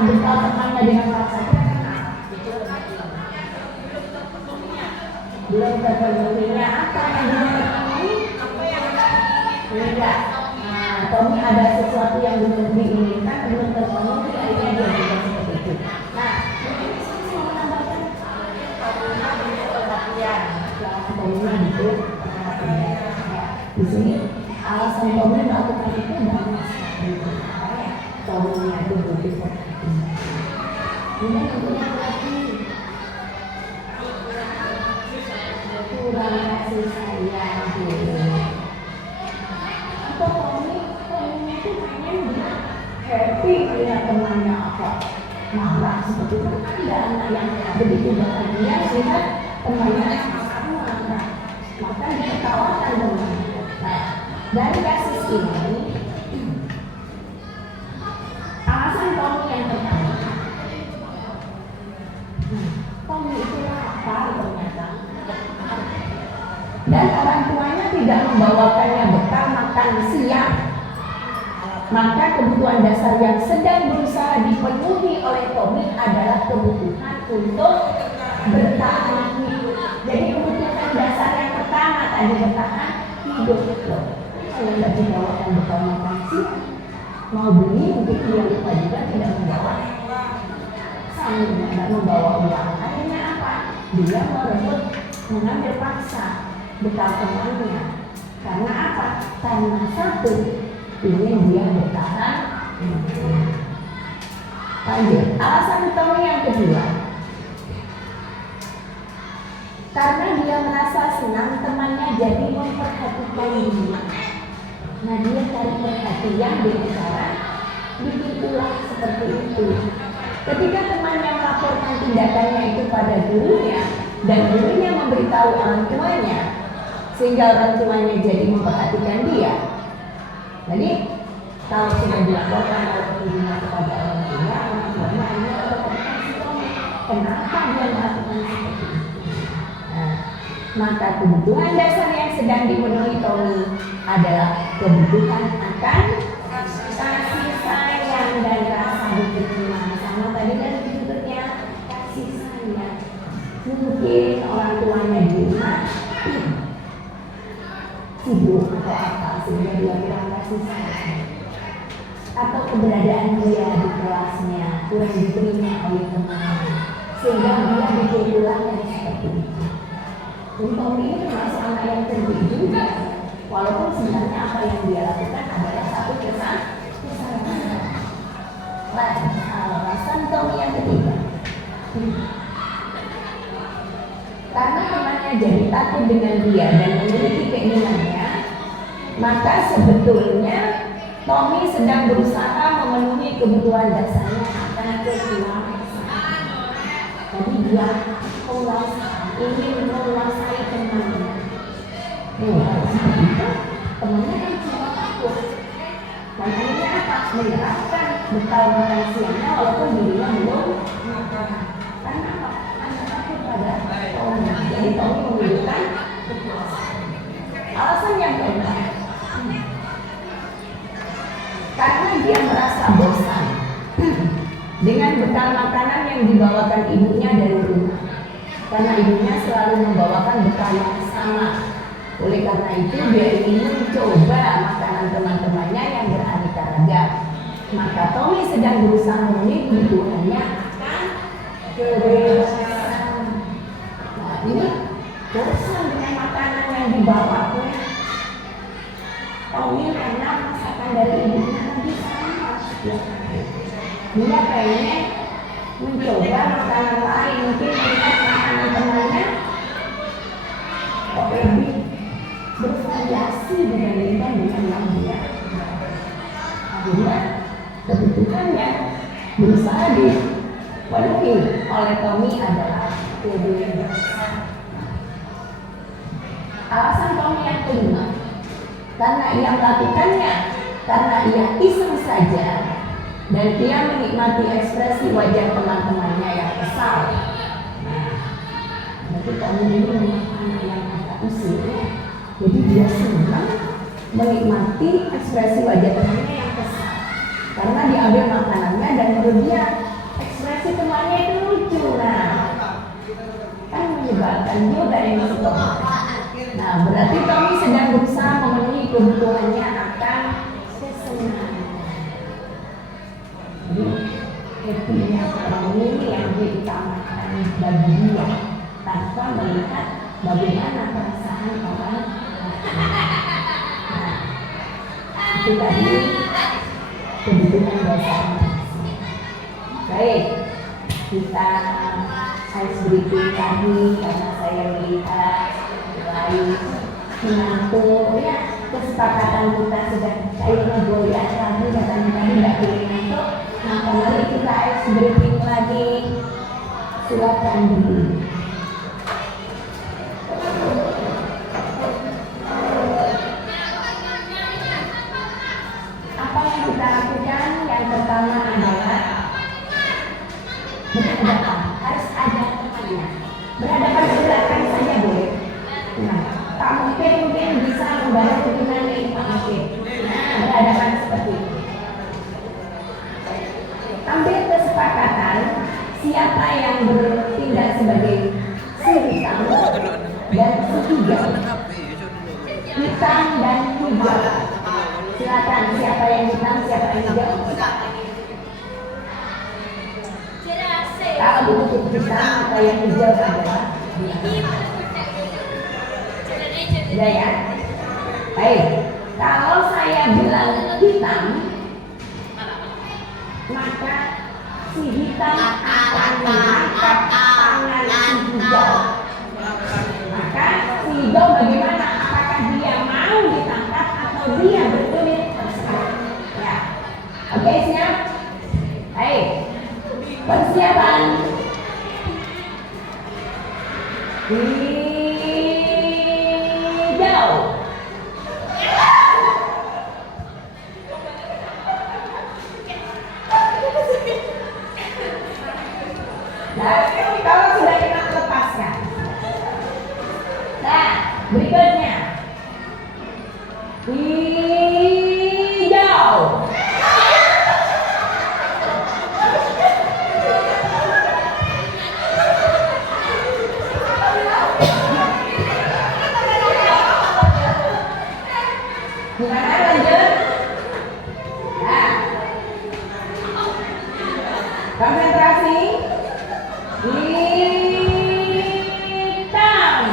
bekal temannya dengan paksa, kira-kira itu belum terpenuhinya. Apa yang belum terpenuhi? Tidak. Nah, Tommy ada sesuatu yang belum diinginkan, belum terpenuhi, akhirnya dia juga seperti itu. Nah, mungkin saya mau menambahkan perhatian, Tommy itu perhatian. Di sini alasan Tommy melakukan itu banyak sekali. Tommy itu butuh perhatian. Kemudian untuk yang lagi kurang kasih sayang dulu. Atau Tommy itu pengen dia happy lihat temannya apa marah seperti itu. Ada anak yang begitu bahagia lihat temannya marah, maka diketawakan temannya. Nah, dari kasus ini alasan Tommy yang pertama, Tommy itu lapar ternyata, dan orang tuanya tidak membawakannya bekal makan siang. Maka kebutuhan dasar yang sedang berusaha dipenuhi oleh Tommy adalah kebutuhan untuk bertahan hidup. Jadi kebutuhan dasar yang pertama tadi bertahan hidup. Kalau tidak dibawakan bekal makan siang, mau beli mungkin dia lupa juga tidak membawa. Sambil tidak membawa uang, akhirnya apa? Dia merebut, mengambil paksa bekal temannya. Karena apa? Karena satu, ingin dia bertahan. Lanjut, alasan Tommy yang kedua, karena dia merasa senang temannya jadi memperhatikan dia. Nah, dia cari perhatian dengan cara bikin ulah seperti itu. Ketika temannya melaporkan tindakannya itu pada gurunya dan gurunya memberitahu orang tuanya, sehingga orang tuanya jadi memperhatikan dia. Jadi kalau sudah dilaporkan oleh gurunya kepada orang tuanya ini memperhatikan si Tommy. Kenapa dia melakukan seperti itu? Nah, maka kebutuhan dasar yang sedang dipenuhi Tommy adalah kebutuhan akan kasih sayang dan rasa diterima. Sama tadi dari judulnya, kasih sayang. Mungkin orang tuanya di rumah sibuk atau apa sehingga dia kurang kasih sayang, atau keberadaan dia di kelasnya kurang diterima oleh temannya sehingga dia bikin ulah yang seperti itu. Tommy ini termasuk anak yang terdidik juga, walaupun sebenarnya apa yang dia lakukan adalah satu kesalahan. Alasan Tommy yang ketiga, karena temannya jadi takut dengan dia dan memiliki keinginannya, maka sebetulnya Tommy sedang berusaha memenuhi kebutuhan dasarnya akan kekuasaan. Jadi dia ingin menguasai temannya. Seperti itu, temannya kan cuma takut. Dan akhirnya apa? Menerapkan bekal makan siangnya walaupun dirinya belum makan. Karena apa? Karena takut pada Tommy. Jadi Tommy menunjukkan kekuasaan. Alasan yang keempat, karena dia merasa bosan dengan bekal makanan yang dibawakan ibunya dari rumah. Karena ibunya selalu membawakan bekal yang sama. Oleh karena itu dia ingin mencoba makanan teman-temannya yang beraneka ragam. Maka Tommy sedang berusaha memenuhi kebutuhannya akan kebebasan. Nah, ini bosan dengan makanan yang dibawa oleh Tommy karena masakan dari ibunya tadi sama. Dia pengen mencoba makanan lain, mungkin melihat makanan temannya kok lebih bervariasi dibandingkan dengan yang dia. Akhirnya kebutuhan yang berusaha dipenuhi oleh Tommy adalah kebebasan. Alasan Tommy yang kelima, karena ia melakukannya karena ia iseng saja dan dia menikmati ekspresi wajah teman-temannya yang kesal. Nah, berarti Tommy ini memang anak yang agak usil, jadi dia senang menikmati ekspresi wajah temannya yang kesal karena diambil makanannya dan menurut dia ekspresi temannya itu lucu. Nah, kan menyebalkan juga ini Tommy. Nah, berarti Tommy sedang berusaha memenuhi kebutuhannya akan kesenangan. Jadi happy-nya Tommy yang diutamakan bagi dia tanpa melihat bagaimana perasaan orang lain. Nah, itu tadi kebutuhan dasarnya. Baik, kita ice breaking tadi karena saya melihat mulai mengantuk ya, kesepakatan kita sudah kayaknya goyah lagi katanya tadi nggak boleh ngantuk. Nah, kembali kita ice breaking lagi. Silakan dulu. Apa yang kita lakukan? Yang pertama adalah berhadapan, harus ada temannya. Berhadapan belakang saja boleh. Nah, Pak mungkin bisa membantu hubungan ini Pak Mungkin. Nah, berhadapan seperti itu. Ambil kesepakatan siapa yang bertindak sebagai si hitam dan si hijau. Hitam dan hijau. Silakan siapa yang hitam, siapa yang hijau. Kalau butuh hitam atau yang hijau adalah ya ya. Baik, kalau saya bilang hitam, maka si hitam akan mengangkat tangan si hijau. Maka si hijau bagaimana? Apakah dia mau ditangkap atau dia berkulit terserah? Ya, oke siap. Baik. Persiapan. Hijau. Nah, kalau sudah kena lepaskan. Nah, berikutnya. Hijau. Gimana lanjut? Nah, konsentrasi. Hitam.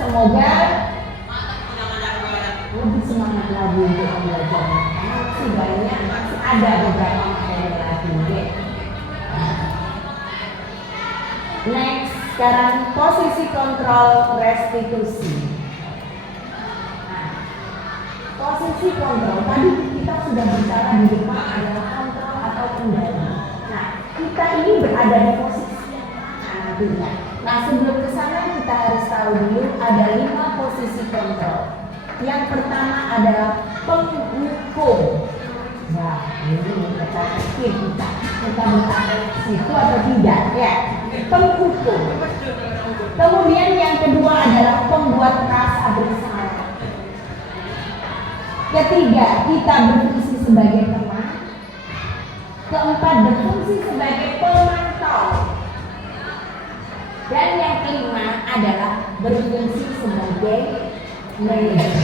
Semoga lebih semangat lagi untuk belajar karena masih banyak, masih ada beberapa materi lagi. Next, sekarang posisi kontrol restitusi. Nah, posisi kontrol tadi kita sudah bicara di depan adalah kontrol atau kendali. Nah, kita ini berada di posisi yang mana nantinya. Nah, sebelum ke sana kita harus tahu dulu ada 5 posisi kontrol. Yang pertama adalah penghukum. Nah, ini kita pikir kita situ atau tidak ya. Penghukum. Kemudian yang kedua adalah pembuat rasa bersalah. Ketiga, kita berfungsi sebagai teman. Keempat, berfungsi sebagai pemantau. Dan yang kelima adalah berfungsi sebagai manajer.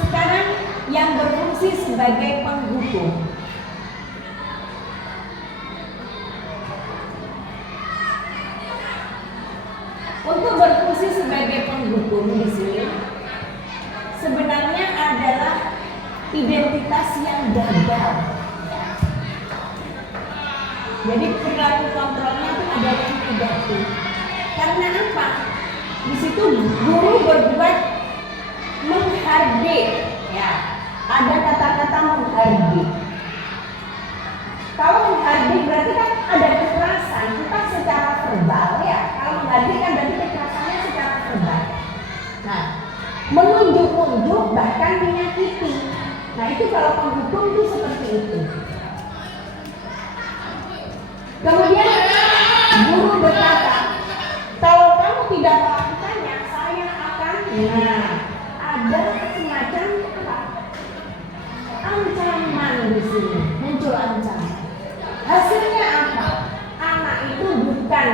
Sekarang yang berfungsi sebagai penghukum. Untuk berfungsi sebagai penghukum di sini sebenarnya adalah identitas yang gagal. Jadi perilaku kontrolnya itu ada yang negatif. Karena apa? di situ guru berbuat menghardik, ya. Ada kata-kata menghardik. Kalau menghardik berarti kan ada kekerasan, kita secara verbal, ya. Kalau menghardik kan berarti kekerasannya secara verbal. Nah, menunjuk-nunjuk bahkan menyakiti. Nah, itu kalau penghukum itu seperti itu. Kemudian guru berkata, kalau kamu tidak melakukannya, saya akan. Nah, ada semacam ancaman di sini, muncul ancaman. Hasilnya apa? Anak itu bukan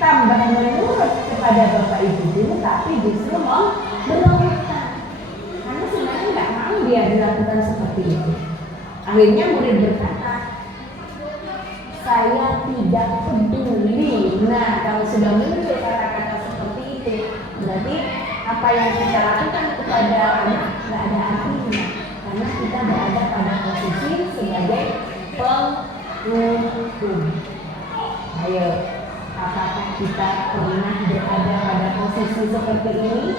tambah menurut kepada bapak ibu dulu, tapi justru mau berlomba. Karena sebenarnya nggak mau dia dilakukan seperti itu. Akhirnya murid berkata, saya tidak peduli. Nah, kalau sudah muncul kata-kata seperti itu, berarti apa yang kita lakukan kepada anak nggak ada artinya, karena kita berada pada posisi sebagai penghukum. Ayo, apakah kita pernah berada pada posisi seperti ini?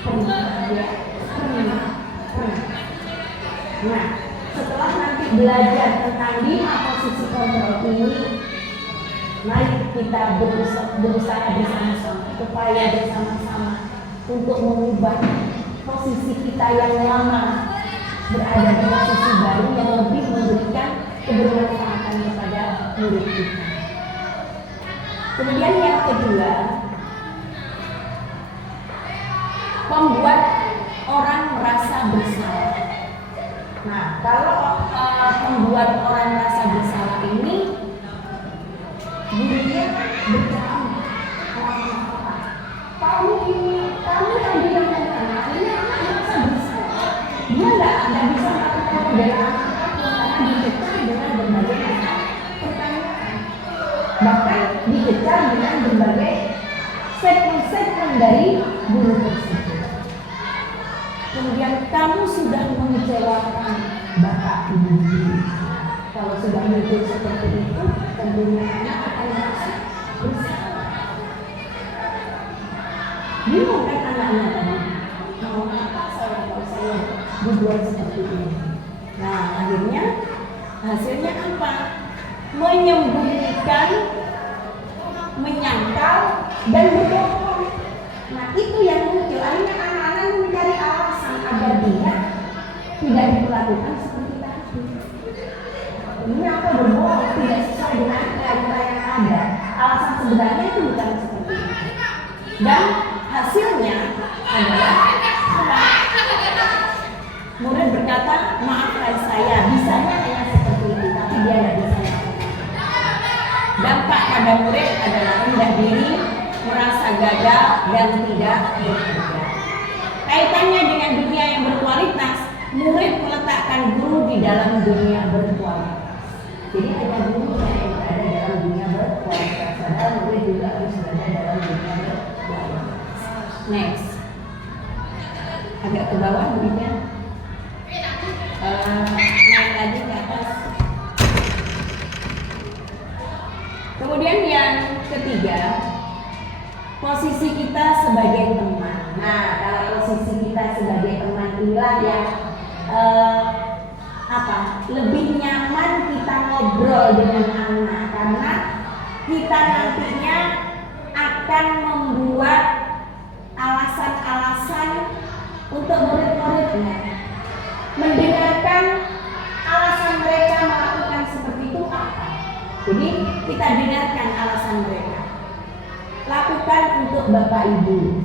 Pernah, ya? Pernah. Nah, setelah nanti belajar tentang 5 posisi kontrol ini, mari kita berusaha bersama-sama, upaya bersama-sama untuk mengubah posisi kita yang lama berada di posisi baru yang lebih memberikan kebermanfaatan kepada murid kita. Kemudian yang kedua, membuat orang merasa bersalah. Nah, kalau membuat orang merasa bersalah ini, gurunya bercanda. Kamu yang bilang ini anak merasa bersalah. Dia nggak bisa melakukan pembelaan karena dikejar dengan berbagai pertanyaan. Bahkan dikejar dengan berbagai segmen dari guru tersebut. Kemudian kamu sudah mengecewakan bapak ibu guru. Kalau sudah muncul seperti itu, tentunya anak akan merasa bersalah. Bingung kan anak-anak tadi? Mau apa saya kalau saya dibuat seperti ini? Nah, akhirnya hasilnya apa? Menyembunyikan, menyangkal, dan berbohong. Nah, itu yang muncul. Akhirnya anak-anak mencari alasan agar dia tidak diperlakukan seperti tadi. Ini apa berbohong, tidak sesuai dengan realita yang ada. Alasan sebenarnya itu bukan seperti itu. Dan hasilnya adalah murid berkata, maafkan saya, bisanya hanya seperti itu, tapi dia tidak bisa melakukan. Dampak pada murid adalah rendah diri, merasa gagal, dan tidak bekerja. Kaitannya dengan dunia yang berkualitas, murid meletakkan guru di dalam dunia berkualitas. Jadi hanya guru yang berada dalam dunia berkualitas, padahal murid juga harus berada dalam dunia berkualitas. Next, agak ke bawah duitnya. Naik lagi ke atas. Kemudian yang ketiga, posisi kita sebagai teman. Nah, kalau posisi kita sebagai teman inilah yang lebih nyaman kita ngobrol dengan anak, karena kita nantinya akan membuat alasan-alasan untuk murid-muridnya, mendengarkan alasan mereka melakukan seperti itu apa. Jadi kita dengarkan alasan mereka. Lakukan untuk bapak ibu.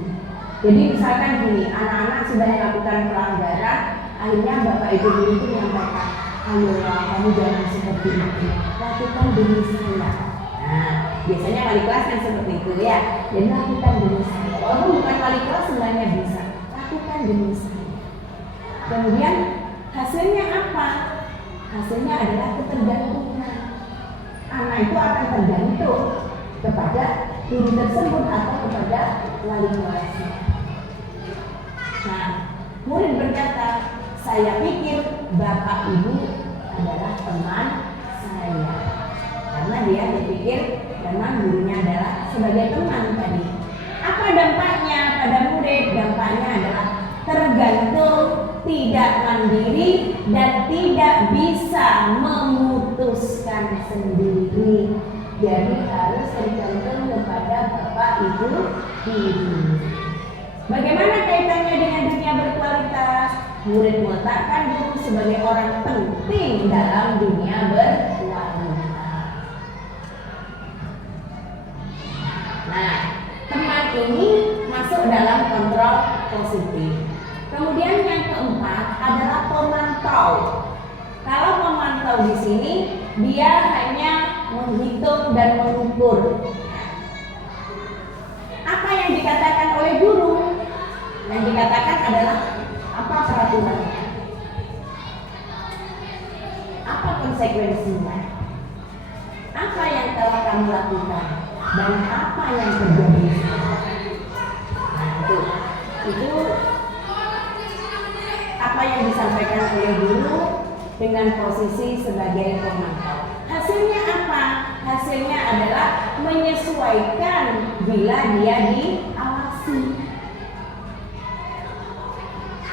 Jadi misalkan gini, anak-anak sudah melakukan pelanggaran, akhirnya bapak ibu itu menyampaikan, ayolah kamu jangan seperti itu, lakukan demi saya. Nah, biasanya wali kelas kan seperti itu ya. Jadi lakukan demi saya. Walaupun bukan wali kelas sebenarnya bisa, lakukan demi saya. Kemudian hasilnya apa? Hasilnya adalah ketergantungan. Anak itu akan tergantung kepada guru tersebut atau kepada wali kelasnya. Nah, murid berkata, saya pikir bapak ibu adalah teman saya, karena dia berpikir berpikir memang gurunya adalah sebagai teman tadi. Apa dampaknya pada murid? Dampaknya adalah tergantung, tidak mandiri, dan tidak bisa memutuskan sendiri. Jadi harus tergantung kepada bapak ibu guru. Bagaimana kaitannya dengan dunia berkualitas? Murid meletakkan guru sebagai orang penting dalam dunia berkualitas. Nah, teman ini masuk dalam kontrol positif. Kemudian yang keempat adalah pemantau. Kalau pemantau di sini dia hanya menghitung dan mengukur apa yang dikatakan oleh guru. Yang dikatakan adalah apa peraturannya, apa konsekuensinya, apa yang telah kamu lakukan, dan apa yang terjadi. Nah, itu apa yang disampaikan oleh guru dengan posisi sebagai pemantau. Hasilnya apa? Hasilnya adalah menyesuaikan bila dia diawasi.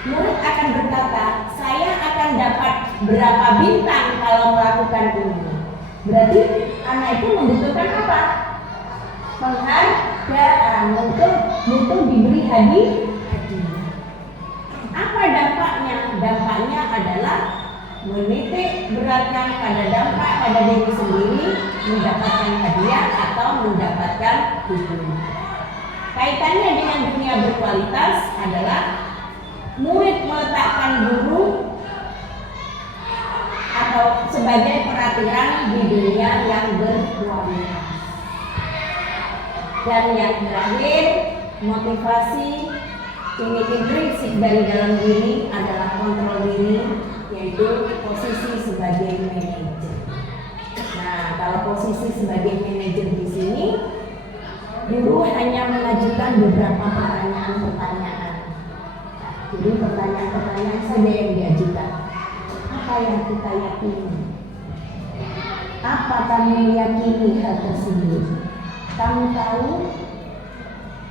Murid akan berkata, saya akan dapat berapa bintang kalau melakukan ini. Berarti anak itu membutuhkan apa? Penghargaan, untuk diberi hadiah. Apa dampaknya? Dampaknya adalah menitik beratkan pada dampak pada diri sendiri, mendapatkan hadiah atau mendapatkan hukuman. Kaitannya dengan dunia berkualitas adalah murid meletakkan guru atau sebagai peraturan di dunia yang berkualitas. Dan yang terakhir, motivasi ini intrinsik dari dalam diri adalah kontrol diri, yaitu posisi sebagai manajer. Nah, kalau posisi sebagai manajer di sini, guru hanya mengajukan beberapa pertanyaan-pertanyaan. Jadi pertanyaan-pertanyaan saja yang diajukan. Apa yang kita yakini? Apa kamu meyakini hal tersebut? Kamu tahu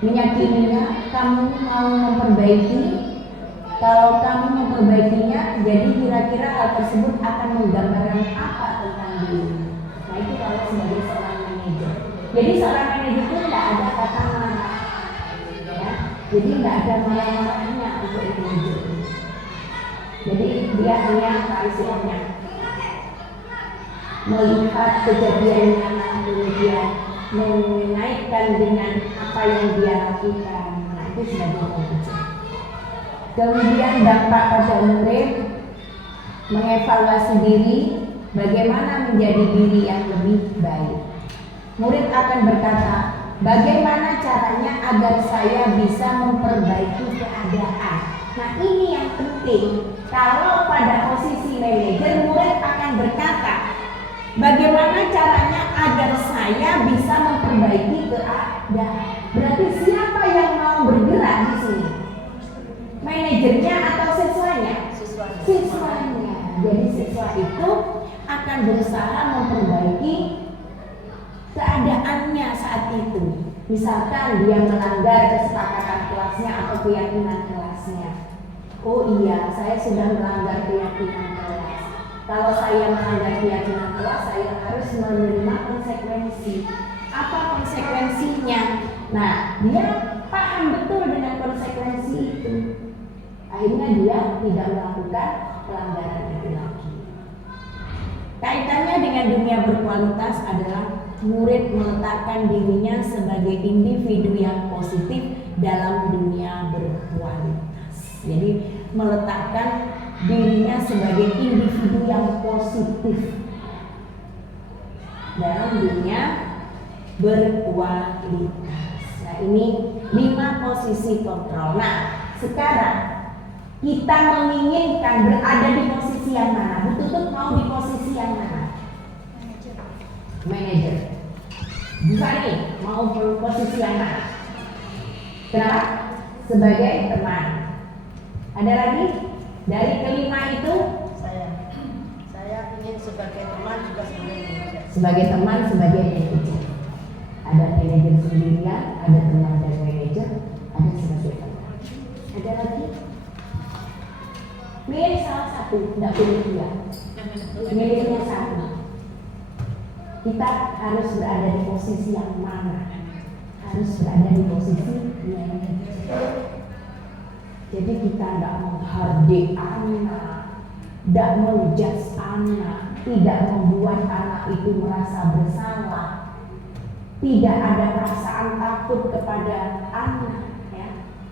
meyakininya? Kamu mau memperbaiki? Kalau kamu memperbaikinya, jadi kira-kira hal tersebut akan menggambarkan apa tentang diri? Nah, itu kalau sebagai seorang manajer. Jadi seorang manajer itu tidak ada kata marah, ya. Jadi tidak ada marah-marahnya untuk manajer. Jadi dia hanya istilahnya melihat kejadiannya, kemudian mengaitkan dengan apa yang dia lakukan. Nah, itu sebagai manajer. Kemudian dampak pada murid, mengevaluasi diri, bagaimana menjadi diri yang lebih baik. Murid akan berkata, bagaimana caranya agar saya bisa memperbaiki keadaan. Nah, ini yang penting. Kalau pada posisi manajer, murid akan berkata, bagaimana caranya agar saya bisa memperbaiki keadaan. Berarti siapa yang mau bergerak di sini? Manajernya atau siswanya? Siswanya. Jadi siswa itu akan berusaha memperbaiki keadaannya saat itu. Misalkan dia melanggar kesepakatan kelasnya atau keyakinan kelasnya. Oh iya, saya sudah melanggar keyakinan kelas. Kalau saya melanggar keyakinan kelas, saya harus menerima konsekuensi. Apa konsekuensinya? Nah, dia paham betul dengan konsekuensi itu. Akhirnya dia tidak melakukan pelanggaran itu lagi. Kaitannya dengan dunia berkualitas adalah murid meletakkan dirinya sebagai individu yang positif dalam dunia berkualitas. Jadi meletakkan dirinya sebagai individu yang positif dalam dunia berkualitas. Nah, ini 5 posisi kontrol. Nah, sekarang kita menginginkan berada di posisi yang mana? Bu Tutut mau di posisi yang mana? Manager. Bisa nih, mau posisi yang mana? Kenapa? Sebagai teman. Ada lagi? Dari kelima itu? Saya ingin sebagai teman juga sebagai manajer. Sebagai teman, sebagai manajer. Ada manajer sendirian, ada teman dan manajer, ada sebagai teman. Ada lagi? Milih salah satu, tidak pilih dua. Milihnya satu. Kita harus berada di posisi yang mana? Harus berada di posisi manajer. Jadi kita tidak menghardik anak, tidak menjudge anak, tidak membuat anak itu merasa bersalah, tidak ada perasaan takut kepada anak. Ya.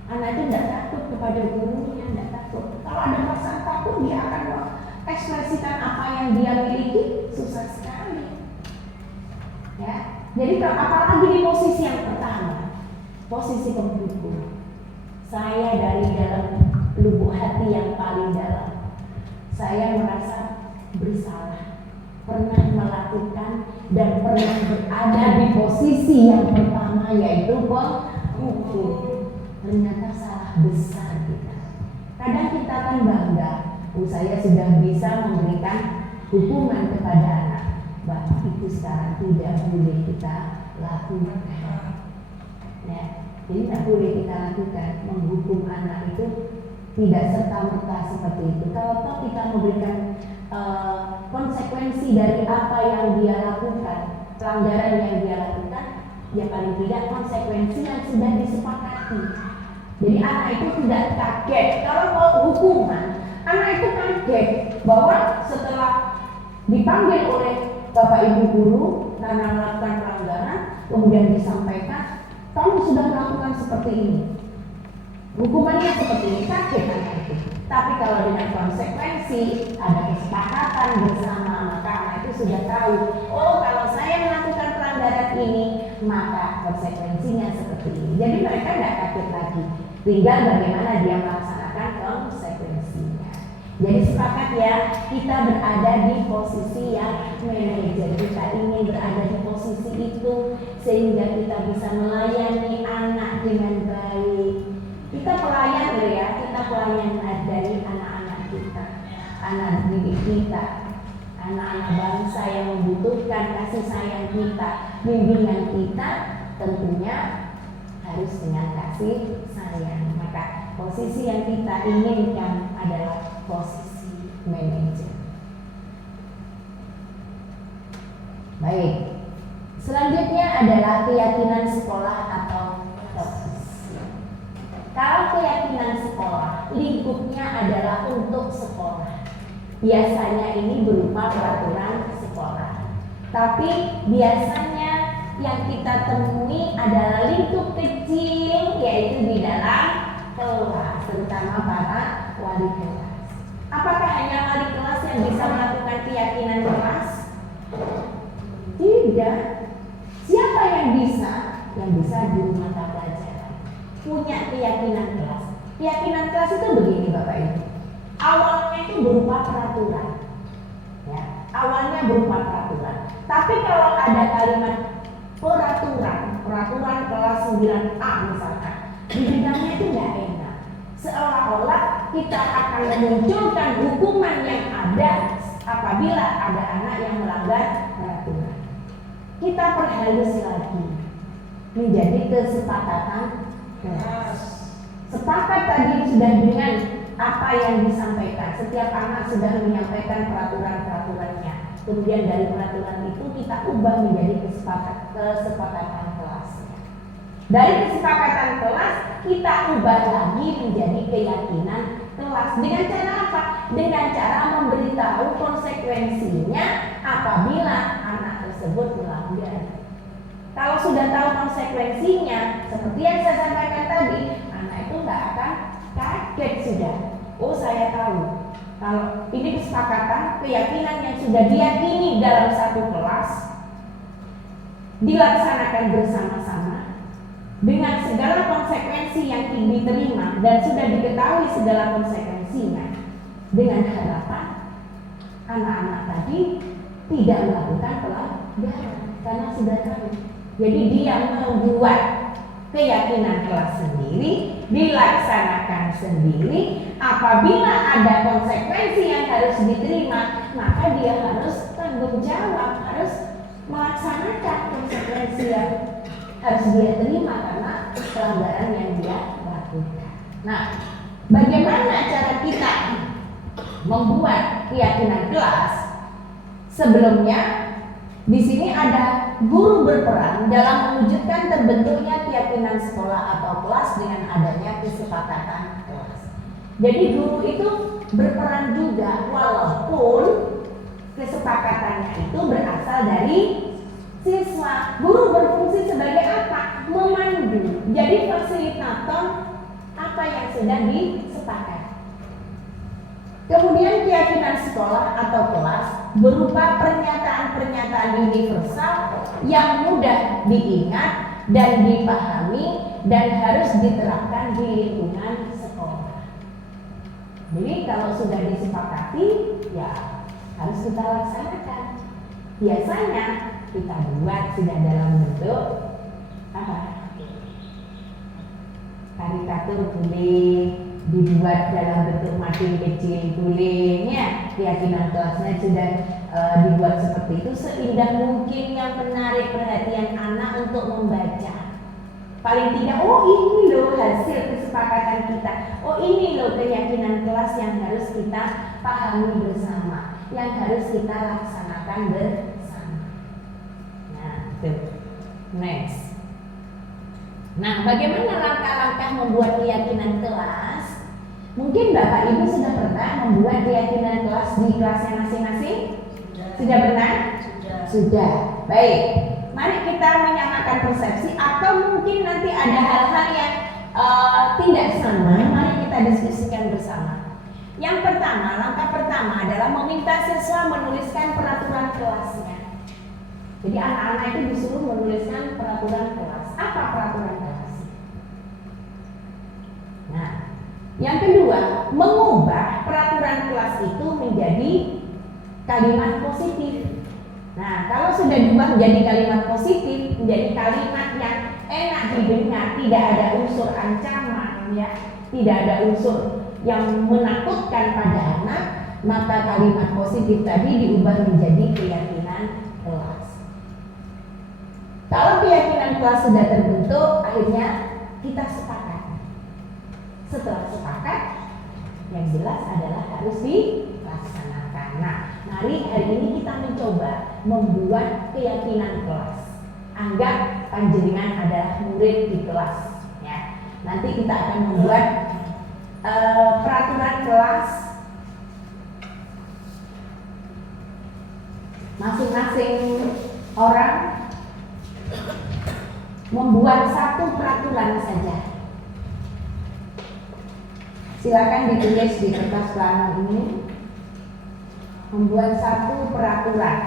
Anak itu tidak takut kepada gurunya, tidak takut. Kalau ada perasaan takut, dia akan mengekspresikan apa yang dia miliki, susah sekali. Ya. Jadi apalagi di posisi yang pertama, posisi pendukung. Saya dari dalam lubuk hati yang paling dalam, saya merasa bersalah, pernah melakukan dan pernah berada di posisi yang pertama, yaitu penghukum. Ternyata salah besar kita. Kadang kita kan bangga, saya sudah bisa memberikan hukuman kepada anak. Bapak itu sekarang tidak boleh kita lakukan. Ya. Jadi tidak boleh kita lakukan, menghukum anak itu tidak serta-merta seperti itu. Kalau kita memberikan konsekuensi dari apa yang dia lakukan, pelanggaran yang dia lakukan, ya paling tidak konsekuensi yang sudah disepakati. Jadi anak itu tidak kaget. Kalau mau hukuman, anak itu kaget bahwa setelah dipanggil oleh Bapak Ibu guru karena melakukan pelanggaran, kemudian disampaikan, kamu sudah melakukan seperti ini, hukumannya seperti ini, kaget anak itu. Tapi kalau dengan konsekuensi, ada kesepakatan bersama, maka anak itu sudah tahu, oh kalau saya melakukan pelanggaran ini, maka konsekuensinya seperti ini. Jadi mereka tidak kaget lagi, tinggal bagaimana dia melaksanakan konsekuensinya. Jadi sepakat ya, kita berada di posisi yang manajer. Kita ingin berada di posisi itu sehingga kita bisa melayani anak dengan baik. Kita pelayan ya, kita pelayan dari anak-anak kita, anak didik kita, anak-anak bangsa yang membutuhkan kasih sayang kita, bimbingan kita, tentunya harus dengan kasih sayang. Maka posisi yang kita inginkan adalah posisi manajer. Baik. Selanjutnya adalah keyakinan sekolah atau profesi. Kalau keyakinan sekolah, lingkupnya adalah untuk sekolah. Biasanya ini berupa peraturan sekolah. Tapi biasanya yang kita temui adalah lingkup kecil, yaitu di dalam kelas, terutama para wali kelas. Apakah hanya wali kelas yang bisa melakukan keyakinan kelas? Tidak. Siapa yang bisa? Yang bisa guru mata pelajaran, punya keyakinan kelas. Keyakinan kelas itu begini Bapak Ibu. Awalnya itu berupa peraturan. Ya, awalnya berupa peraturan. Tapi kalau ada kalimat peraturan kelas 9A misalkan, di bidangnya itu tidak enak. Seolah-olah kita akan memunculkan hukuman yang ada apabila ada anak yang melanggar peraturan. Kita perhalus lagi menjadi kesepakatan kelas. Sepakat tadi sudah dengan apa yang disampaikan. Setiap anak sudah menyampaikan peraturan-peraturannya. Kemudian dari peraturan itu kita ubah menjadi kesepakatan kelas. Dari kesepakatan kelas kita ubah lagi menjadi keyakinan kelas. Dengan cara apa? Dengan cara memberitahu konsekuensinya apabila anak tersebut melanggar. Kalau sudah tahu konsekuensinya, seperti yang saya sampaikan tadi, anak itu nggak akan kaget sudah. Oh saya tahu. Kalau ini kesepakatan, keyakinan yang sudah diyakini dalam satu kelas dilaksanakan bersama-sama dengan segala konsekuensi yang diterima dan sudah diketahui segala konsekuensinya, dengan harapan anak-anak tadi tidak melakukan pelanggaran karena sudah tahu. Jadi dia membuat keyakinan kelas sendiri, dilaksanakan sendiri. Apabila ada konsekuensi yang harus diterima, maka dia harus tanggung jawab, harus melaksanakan konsekuensi yang harus dia terima karena pelanggaran yang dia lakukan. Nah, bagaimana cara kita membuat keyakinan kelas? Sebelumnya, di sini ada guru berperan dalam mewujudkan terbentuknya keyakinan sekolah atau kelas dengan adanya kesepakatan kelas. Jadi guru itu berperan juga walaupun kesepakatannya itu berasal dari siswa. Guru berfungsi sebagai apa? Memandu. Jadi fasilitator apa yang sudah disepakati. Kemudian keyakinan sekolah atau kelas berupa pernyataan-pernyataan universal yang mudah diingat dan dipahami dan harus diterapkan di lingkungan sekolah. Jadi kalau sudah disepakati, ya harus kita laksanakan. Biasanya kita buat sudah dalam bentuk apa? Karikatur boleh, dibuat dalam bentuk makin kecil bolehnya. Keyakinan kelasnya sudah dibuat seperti itu seindah mungkin yang menarik perhatian anak untuk membaca. Paling tidak, oh ini loh hasil kesepakatan kita, oh ini loh keyakinan kelas yang harus kita pahami bersama, yang harus kita laksanakan bersama. Nah, itu. Next. Nah, bagaimana langkah-langkah membuat keyakinan kelas? Mungkin Bapak Ibu sudah pernah membuat keyakinan kelas di kelasnya masing-masing? Sudah pernah? Sudah. Baik. Mari kita menyamakan persepsi atau mungkin nanti ada hal-hal yang tidak sama. Mari kita diskusikan bersama. Yang pertama, langkah pertama adalah meminta siswa menuliskan peraturan kelasnya. Jadi anak-anak itu disuruh menuliskan peraturan kelas. Apa peraturan kelas? Nah, yang kedua, mengubah peraturan kelas itu menjadi kalimat positif. Nah, kalau sudah diubah menjadi kalimat positif, menjadi kalimat yang enak didengar, tidak ada unsur ancaman, ya, tidak ada unsur yang menakutkan pada anak, maka kalimat positif tadi diubah menjadi keyakinan kelas. Kalau keyakinan kelas sudah terbentuk, akhirnya kita sepakat. Setelah sepakat, yang jelas adalah harus dilaksanakan. Nah, mari hari ini kita mencoba membuat keyakinan kelas. Anggap panjenengan adalah murid di kelas, ya. Nanti kita akan membuat peraturan kelas. Masing-masing orang membuat satu peraturan saja. Silakan ditulis di kertas plano ini. Membuat satu peraturan.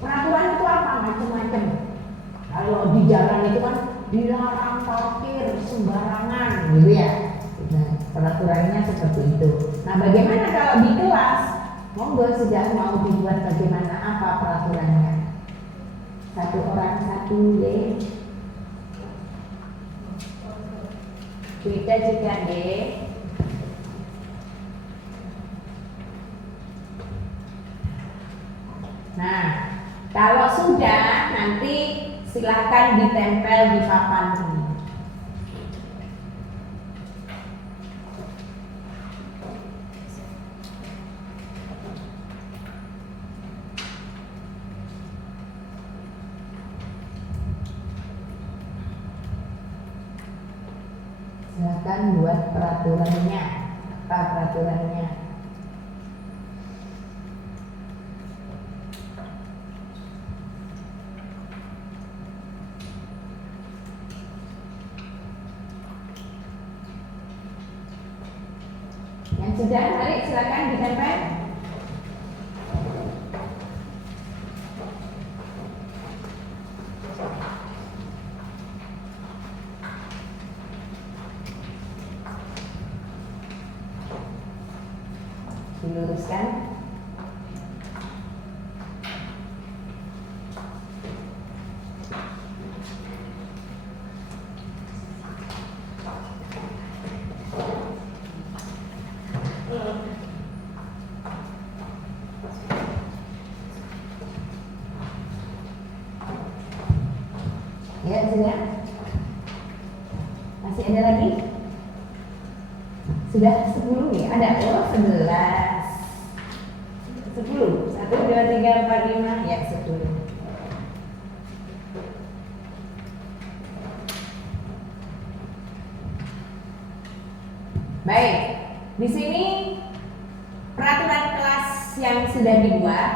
Peraturan itu apa? Macam-macam. Kalau di jalan itu kan dilarang parkir sembarangan, gitu ya. Nah, peraturannya seperti itu. Nah, bagaimana kalau di kelas? Monggo sudah mau dibuat bagaimana, apa peraturannya? Satu orang satu, deh. Beda juga, deh. Nah, kalau sudah, nanti silahkan ditempel di papan ini. Silakan buat peraturannya. Apa peraturannya? Yang sudah, mari silakan ditempel. Diluruskan. Ya, sudah. Masih ada lagi? Sudah 10 nih, ada 11. 10. 1, 2, 3, 4, 5, ya 10. Baik, di sini peraturan kelas yang sudah dibuat.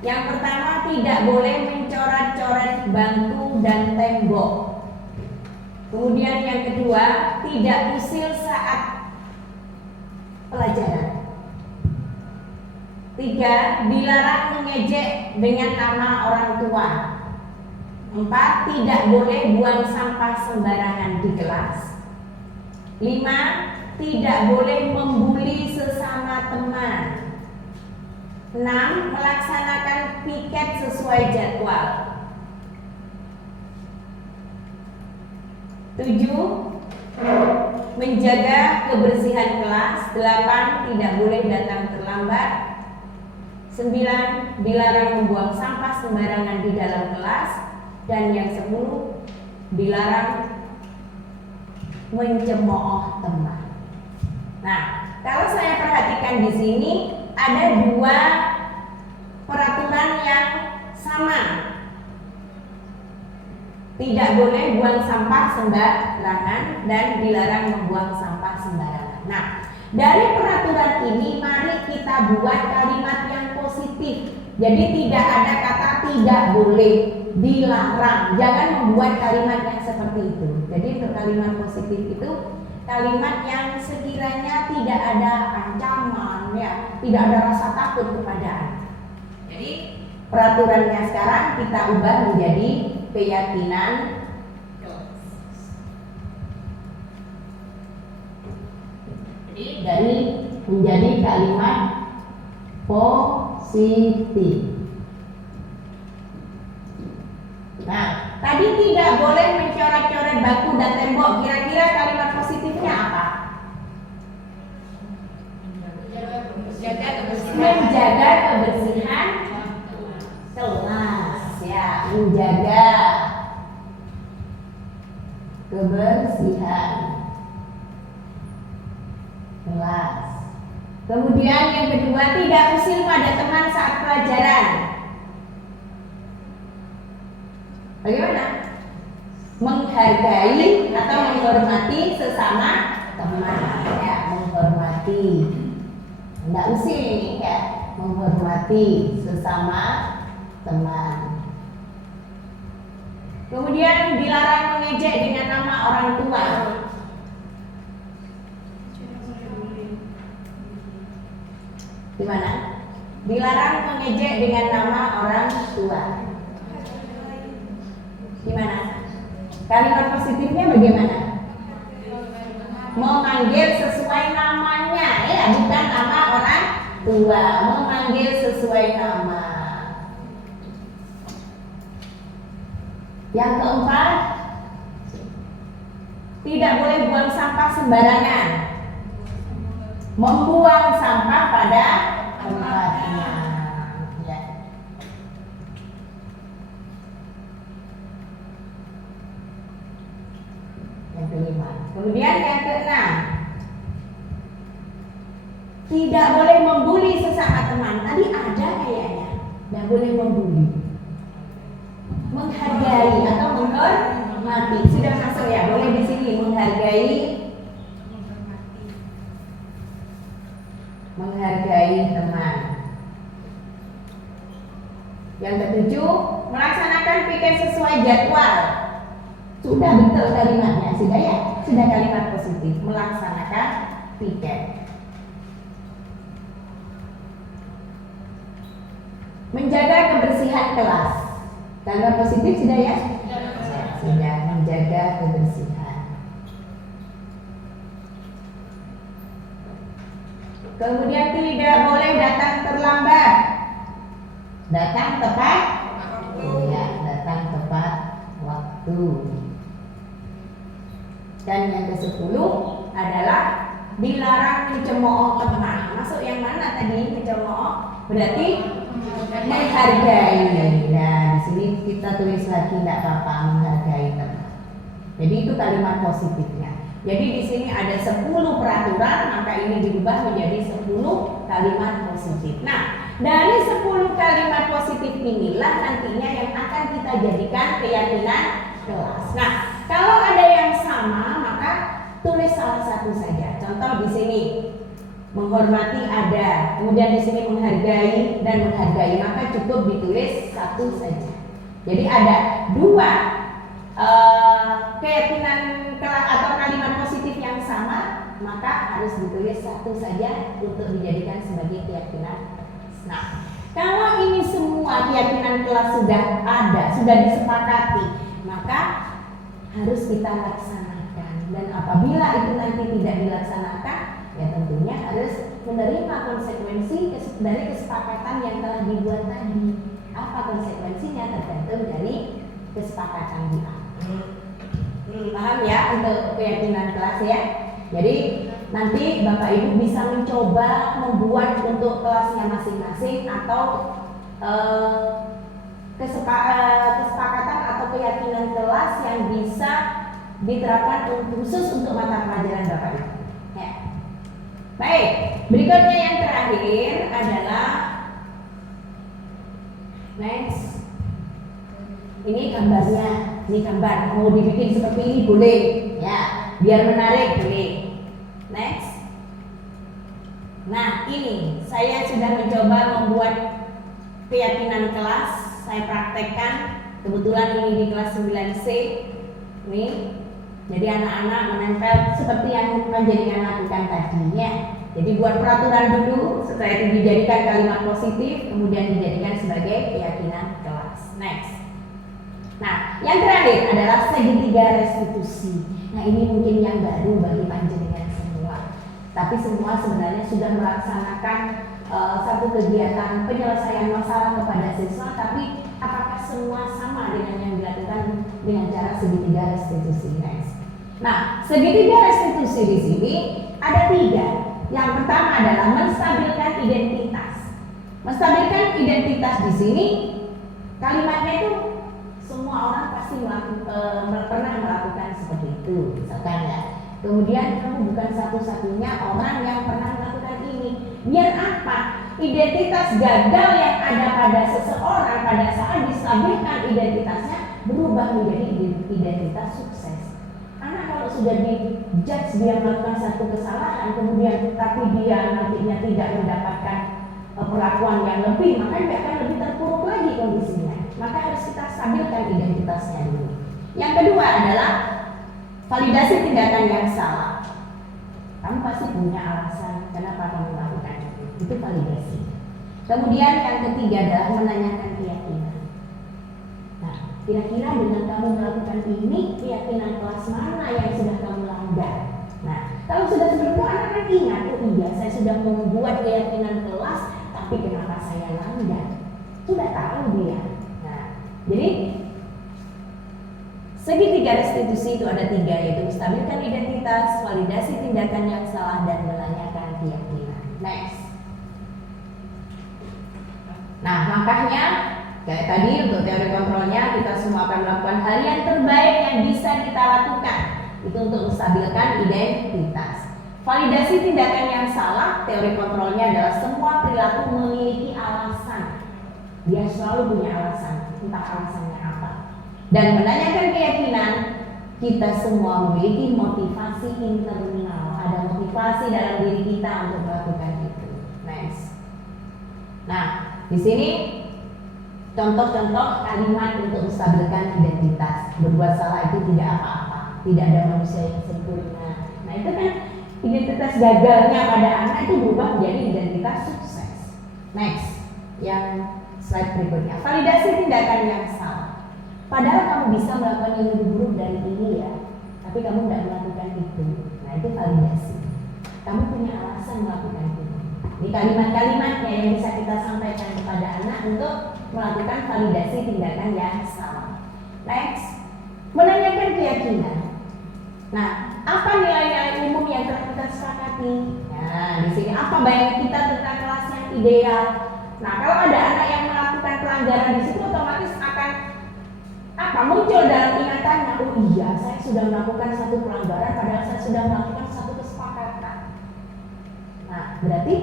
Yang pertama, tidak boleh mencoret-coret bangku dan tembok. Kemudian yang kedua, tidak usil saat pelajaran. 3, dilarang mengejek dengan nama orang tua. 4, tidak boleh buang sampah sembarangan di kelas. 5, tidak boleh membuli sesama teman. 6, melaksanakan piket sesuai jadwal. 7, menjaga kebersihan kelas. 8, tidak boleh datang terlambat. 9, dilarang membuang sampah sembarangan di dalam kelas. Dan yang 10, dilarang mencemooh teman. Nah, kalau saya perhatikan di sini ada 2 peraturan yang sama. Tidak boleh buang sampah sembarangan dan dilarang membuang sampah sembarangan. Nah, dari peraturan ini mari kita buat kalimat yang positif. Jadi tidak ada kata tidak boleh, dilarang. Jangan membuat kalimat yang seperti itu. Jadi untuk kalimat positif itu kalimat yang sekiranya tidak ada ancaman, ya, tidak ada rasa takut kepada anak. Jadi peraturannya sekarang kita ubah menjadi keyakinan kelas. Jadi dari menjadi kalimat positif. Nah, tadi tidak boleh mencoret-coret bangku dan tembok. Kira-kira kalimat positifnya apa? Menjaga kebersihan kelas, ya, menjaga kebersihan kelas. Kemudian yang kedua, tidak usil pada teman saat pelajaran. Bagaimana? Menghargai atau menghormati sesama teman, ya, menghormati. Tidak usil ini, ya, menghormati sesama teman. Kemudian dilarang mengejek dengan nama orang tua. Gimana? Dilarang mengejek dengan nama orang tua. Gimana? Kalimat positifnya bagaimana? Memanggil sesuai namanya, ya, bukan nama orang tua. Memanggil sesuai nama. Yang keempat, tidak boleh buang sampah sembarangan. Membuang sampah pada tempatnya. Ya. Yang kelima. Kemudian yang keenam, tidak boleh membuli sesama teman. Tadi ada kayaknya, tidak boleh membuli. Menghargai atau menghormati sudah masuk, ya, boleh di sini menghargai. Menghargai teman. Yang ketujuh, melaksanakan piket sesuai jadwal. Sudah betul kalimatnya, sudah, ya, sudah kalimat positif, melaksanakan piket. Menjaga kebersihan kelas. Kalimat positif sudah, ya? Sudah, menjaga kebersihan. Kemudian tidak boleh datang terlambat. Datang tepat waktu. Ya, datang tepat waktu. Dan yang ke-10 adalah dilarang mencemooh teman. Masuk yang mana tadi? Mencemooh berarti menghargai. Nah, di sini kita tulis lagi, tidak apa-apa, menghargai teman. Jadi itu kalimat positifnya. Jadi di sini ada 10 peraturan, maka ini dirubah menjadi 10 kalimat positif. Nah, dari 10 kalimat positif inilah nantinya yang akan kita jadikan keyakinan kelas. Nah, kalau ada yang sama, maka tulis salah satu saja. Contoh di sini menghormati ada, kemudian di sini menghargai dan menghargai, maka cukup ditulis satu saja. Jadi ada 2 keyakinan atau kalimat positif yang sama, maka harus ditulis satu saja untuk dijadikan sebagai keyakinan. Nah, kalau ini semua keyakinan kelas sudah ada, sudah disepakati, maka harus kita laksanakan. Dan apabila itu nanti tidak dilaksanakan, ya tentunya harus menerima konsekuensi dari kesepakatan yang telah dibuat tadi. Apa konsekuensinya tergantung dari kesepakatan kita. Paham ya untuk keyakinan kelas ya? Jadi nanti Bapak Ibu bisa mencoba membuat untuk kelasnya masing-masing atau kesepakatan atau keyakinan kelas yang bisa diterapkan khusus untuk mata pelajaran Bapak Ibu. Ya. Baik, berikutnya yang terakhir adalah next. Ini gambarnya, ini gambar. Mau dibikin seperti ini boleh, ya, biar menarik boleh. Next. Nah, ini saya sudah mencoba membuat keyakinan kelas. Saya praktekkan. Kebetulan ini di kelas 9C. Nih, jadi anak-anak menempel seperti yang menjadikan lakukan tadinya. Jadi buat peraturan dulu, setelah itu dijadikan kalimat positif, kemudian dijadikan sebagai keyakinan kelas. Next. Nah, yang terakhir adalah segitiga restitusi. Nah, ini mungkin yang baru bagi panjenengan semua. Tapi semua sebenarnya sudah melaksanakan satu kegiatan penyelesaian masalah kepada siswa. Tapi apakah semua sama dengan yang dilakukan dengan cara segitiga restitusi? Next. Nah, segitiga restitusi di sini ada 3. Yang pertama adalah menstabilkan identitas. Menstabilkan identitas di sini kalimatnya itu semua orang pasti pernah melakukan seperti itu, misalkan ya. Kemudian kamu bukan satu-satunya orang yang pernah melakukan ini. Biar apa? Identitas gagal yang ada pada seseorang pada saat distabilkan identitasnya berubah menjadi identitas sukses. Karena kalau sudah dijudge dia melakukan satu kesalahan, kemudian tapi dia nantinya tidak mendapatkan perlakuan yang lebih, maka dia akan lebih terpuruk lagi kondisinya. Maka harus kita stabilkan identitasnya dulu. Yang kedua adalah validasi tindakan yang salah. Kamu pasti punya alasan kenapa kamu melakukan itu. Itu validasi. Kemudian yang ketiga adalah menanyakan keyakinan. Nah, kira-kira dengan kamu melakukan ini, keyakinan kelas mana yang sudah kamu langgar? Nah, kalau sudah seperti itu, anak akan ingat, oh iya, saya sudah membuat keyakinan kelas, tapi kenapa saya langgar? Sudah tahu dia. Jadi segitiga restitusi itu ada 3, yaitu menstabilkan identitas, validasi tindakan yang salah, dan menanyakan keyakinan. Next. Nah, langkahnya kayak tadi untuk teori kontrolnya kita semua akan melakukan hal yang terbaik yang bisa kita lakukan. Itu untuk menstabilkan identitas. Validasi tindakan yang salah, teori kontrolnya adalah semua perilaku memiliki alasan. Dia selalu punya alasan. Entah alasannya apa. Dan menanyakan keyakinan, kita semua memiliki motivasi internal. Ada motivasi dalam diri kita untuk melakukan itu. Next. Nah, di sini contoh-contoh kalimat untuk menstabilkan identitas. Berbuat salah itu tidak apa-apa. Tidak ada manusia yang sempurna. Nah, itu kan identitas gagalnya pada anak itu berubah menjadi identitas sukses. Next. Yang slide berikutnya, validasi tindakan yang salah. Padahal kamu bisa melakukan yang lebih buruk dari ini ya, tapi kamu tidak melakukan itu. Nah, itu validasi. Kamu punya alasan melakukan itu. Ini kalimat-kalimatnya yang bisa kita sampaikan kepada anak untuk melakukan validasi tindakan yang salah. Next, menanyakan keyakinan. Nah, apa nilai-nilai umum yang telah kita sepakati? Nah, di sini apa bayangan kita tentang kelas yang ideal? Nah, kalau ada anak yang melakukan pelanggaran di situ, otomatis akan muncul dalam ingatan tanya, oh iya saya sudah melakukan satu pelanggaran padahal saya sudah melakukan satu kesepakatan. Nah berarti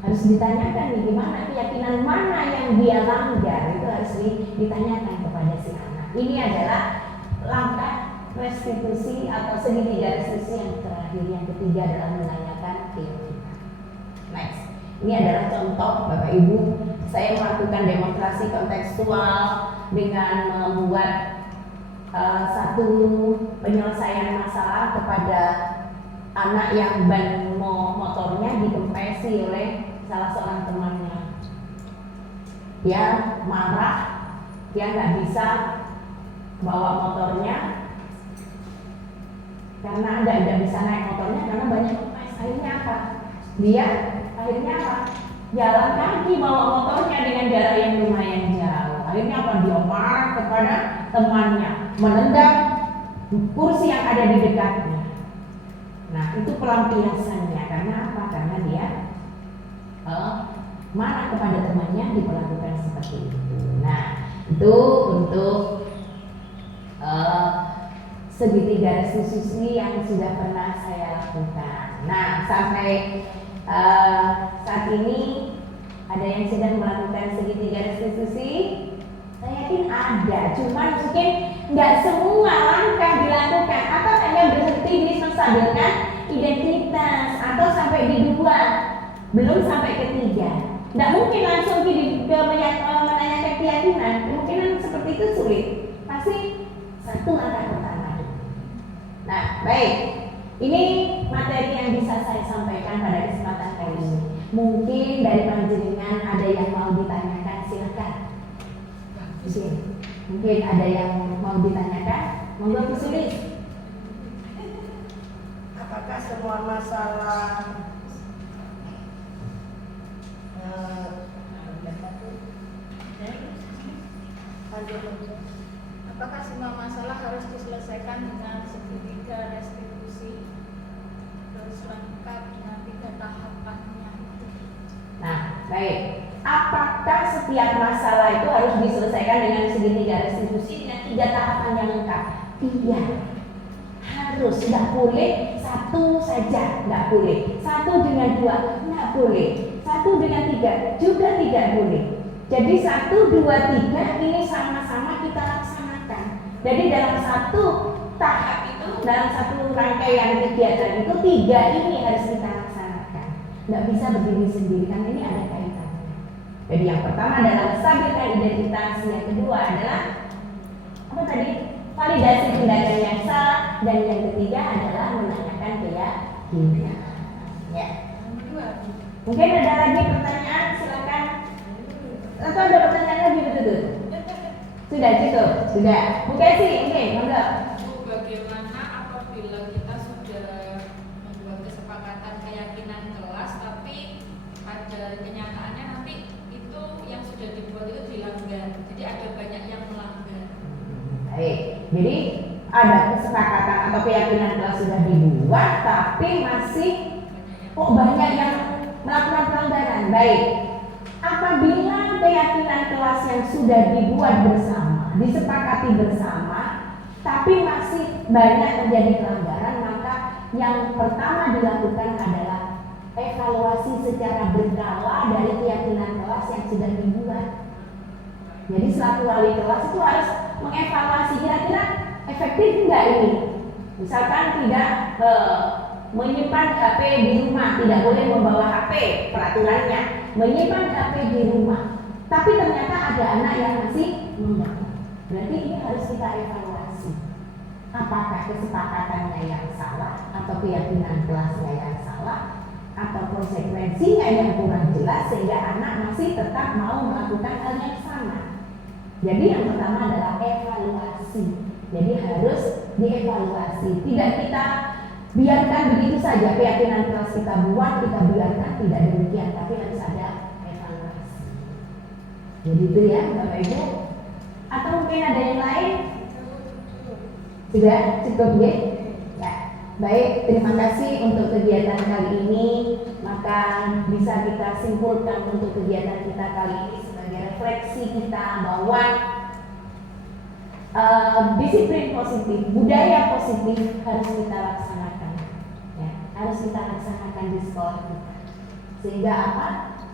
harus ditanyakan nih gimana keyakinan mana yang dia langgar, itu harus ditanyakan kepada si anak. Ini adalah langkah restitusi atau segitiga restitusi yang terakhir, yang ketiga adalah menanyakan keyakinan. Next, ini adalah contoh Bapak Ibu, saya melakukan demonstrasi kontekstual dengan membuat satu penyelesaian masalah kepada anak yang ban motornya dikempesi oleh salah seorang temannya. Dia marah, dia nggak bisa bawa motornya karena nggak bisa naik motornya karena banyak kempes. Akhirnya apa? Dia akhirnya apa? Jalan kaki bawa motornya dengan jarak yang lumayan jauh. Akhirnya apa? Dia marah kepada temannya, menendang kursi yang ada di dekatnya. Nah itu pelampiasannya. Karena apa? Karena dia marah kepada temannya diperlakukan seperti itu. Nah itu untuk segitiga restitusi yang sudah pernah saya lakukan. Nah sampai saat ini ada yang sudah melakukan segitiga restitusi? Saya yakin ada, cuman mungkin nggak semua langkah dilakukan atau hanya berhenti di menstabilkan identitas atau sampai di 2, belum sampai ketiga. Nggak mungkin langsung menanyakan keyakinan, kemungkinan seperti itu sulit. Pasti satu langkah pertama. Nah, baik. Ini materi yang bisa saya sampaikan pada kesempatan kali ini. Mungkin dari panjenengan ada yang mau ditanyakan, silakan. Mungkin ada yang mau ditanyakan, monggo ditulis. Apakah semua masalah apakah semua masalah harus diselesaikan dengan segitiga restitusi, terus lengkap dengan 3 tahapannya? Nah, baik. Apakah setiap masalah itu harus diselesaikan dengan segitiga restitusi dengan 3 tahapan yang lengkap? Iya, harus. Nggak boleh satu saja, nggak boleh. 1 dengan 2, nggak boleh. 1 dengan 3 juga tidak boleh. Jadi 1, 2, 3 ini sama-sama kita laksanakan. Jadi dalam satu tahap itu, dalam satu rangkaian kegiatan itu 3 ini harus kita laksanakan. Nggak bisa berdiri sendiri, kan ini ada kaitannya. Jadi yang pertama adalah stabilkan identitas, yang kedua adalah apa tadi? Validasi tindakan yang salah, dan yang ketiga adalah menanyakan keyakinan. Ya. Mungkin ada lagi pertanyaan, silakan. Atau ada pertanyaan lagi betul? Sudah cukup, sudah. Mungkin sih, oke, monggo. Bagaimana apabila kita sudah membuat kesepakatan keyakinan kelas, tapi pada kenyataannya nanti itu yang sudah dibuat itu dilanggar, jadi ada banyak yang melanggar. Baik, jadi ada kesepakatan atau keyakinan kelas sudah dibuat, tapi masih kok banyak yang melakukan pelanggaran. Baik, apabila keyakinan kelas yang sudah dibuat bersama, disepakati bersama, tapi masih banyak terjadi pelanggaran, maka yang pertama dilakukan adalah evaluasi secara berkala dari keyakinan kelas yang sudah dibuat. Jadi selaku wali kelas itu harus mengevaluasi kira-kira efektif enggak ini. Misalkan tidak menyimpan HP di rumah, tidak boleh membawa HP, peraturannya menyimpan HP di rumah. Tapi ternyata ada anak yang masih membawa. Berarti ini harus kita evaluasi. Apakah kesepakatannya yang salah, atau keyakinan kelasnya yang salah, atau konsekuensinya yang kurang jelas sehingga anak masih tetap mau melakukan hal yang sama. Jadi yang pertama adalah evaluasi. Jadi harus dievaluasi. Tidak kita biarkan begitu saja keyakinan kelas kita buat, kita biarkan, tidak demikian, tapi harus ada evaluasi. Jadi itu ya Bapak Ibu. Atau mungkin ada yang lain? Sudah cukup ya? Ya. Baik, terima kasih untuk kegiatan kali ini. Maka bisa kita simpulkan untuk kegiatan kita kali ini sebagai refleksi kita bahwa Disiplin positif, budaya positif harus kita laksanakan, ya, harus kita laksanakan di sekolah kita. Sehingga apa?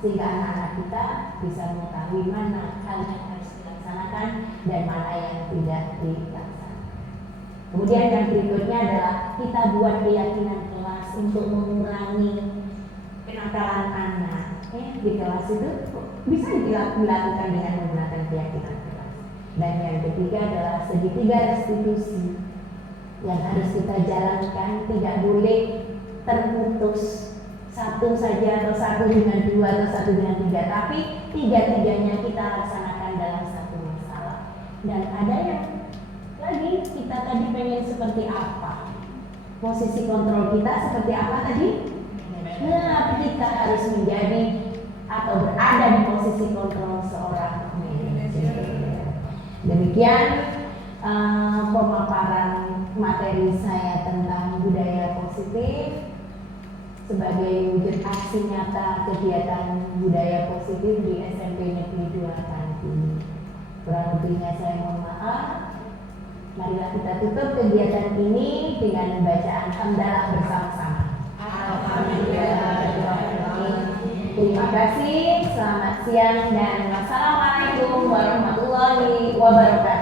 Sehingga anak-anak kita bisa mengetahui mana hal yang harus dilaksanakan dan mana yang tidak dilaksanakan. Kemudian yang berikutnya adalah kita buat keyakinan kelas untuk mengurangi kenakalan anak. Di kelas itu bisa dilakukan dengan menggunakan keyakinan kelas. Dan yang ketiga adalah segitiga restitusi yang harus kita jalankan, tidak boleh terputus satu saja atau satu dengan dua atau satu dengan tiga, tapi tiga-tiganya kita laksanakan dalam satu masalah. Dan ada yang lagi kita tadi pengen seperti apa, posisi kontrol kita seperti apa tadi? Nah, kita harus menjadi atau berada di posisi kontrol seorang manajer. Demikian pemaparan materi saya tentang budaya positif sebagai wujud aksi nyata kegiatan budaya positif di SMP Negeri 2 Kanti. Kurang lebihnya saya mohon maaf. Marilah kita tutup kegiatan ini dengan bacaan hamdalah bersama-sama. Terima kasih, selamat siang dan wassalamualaikum warahmatullahi wabarakatuh.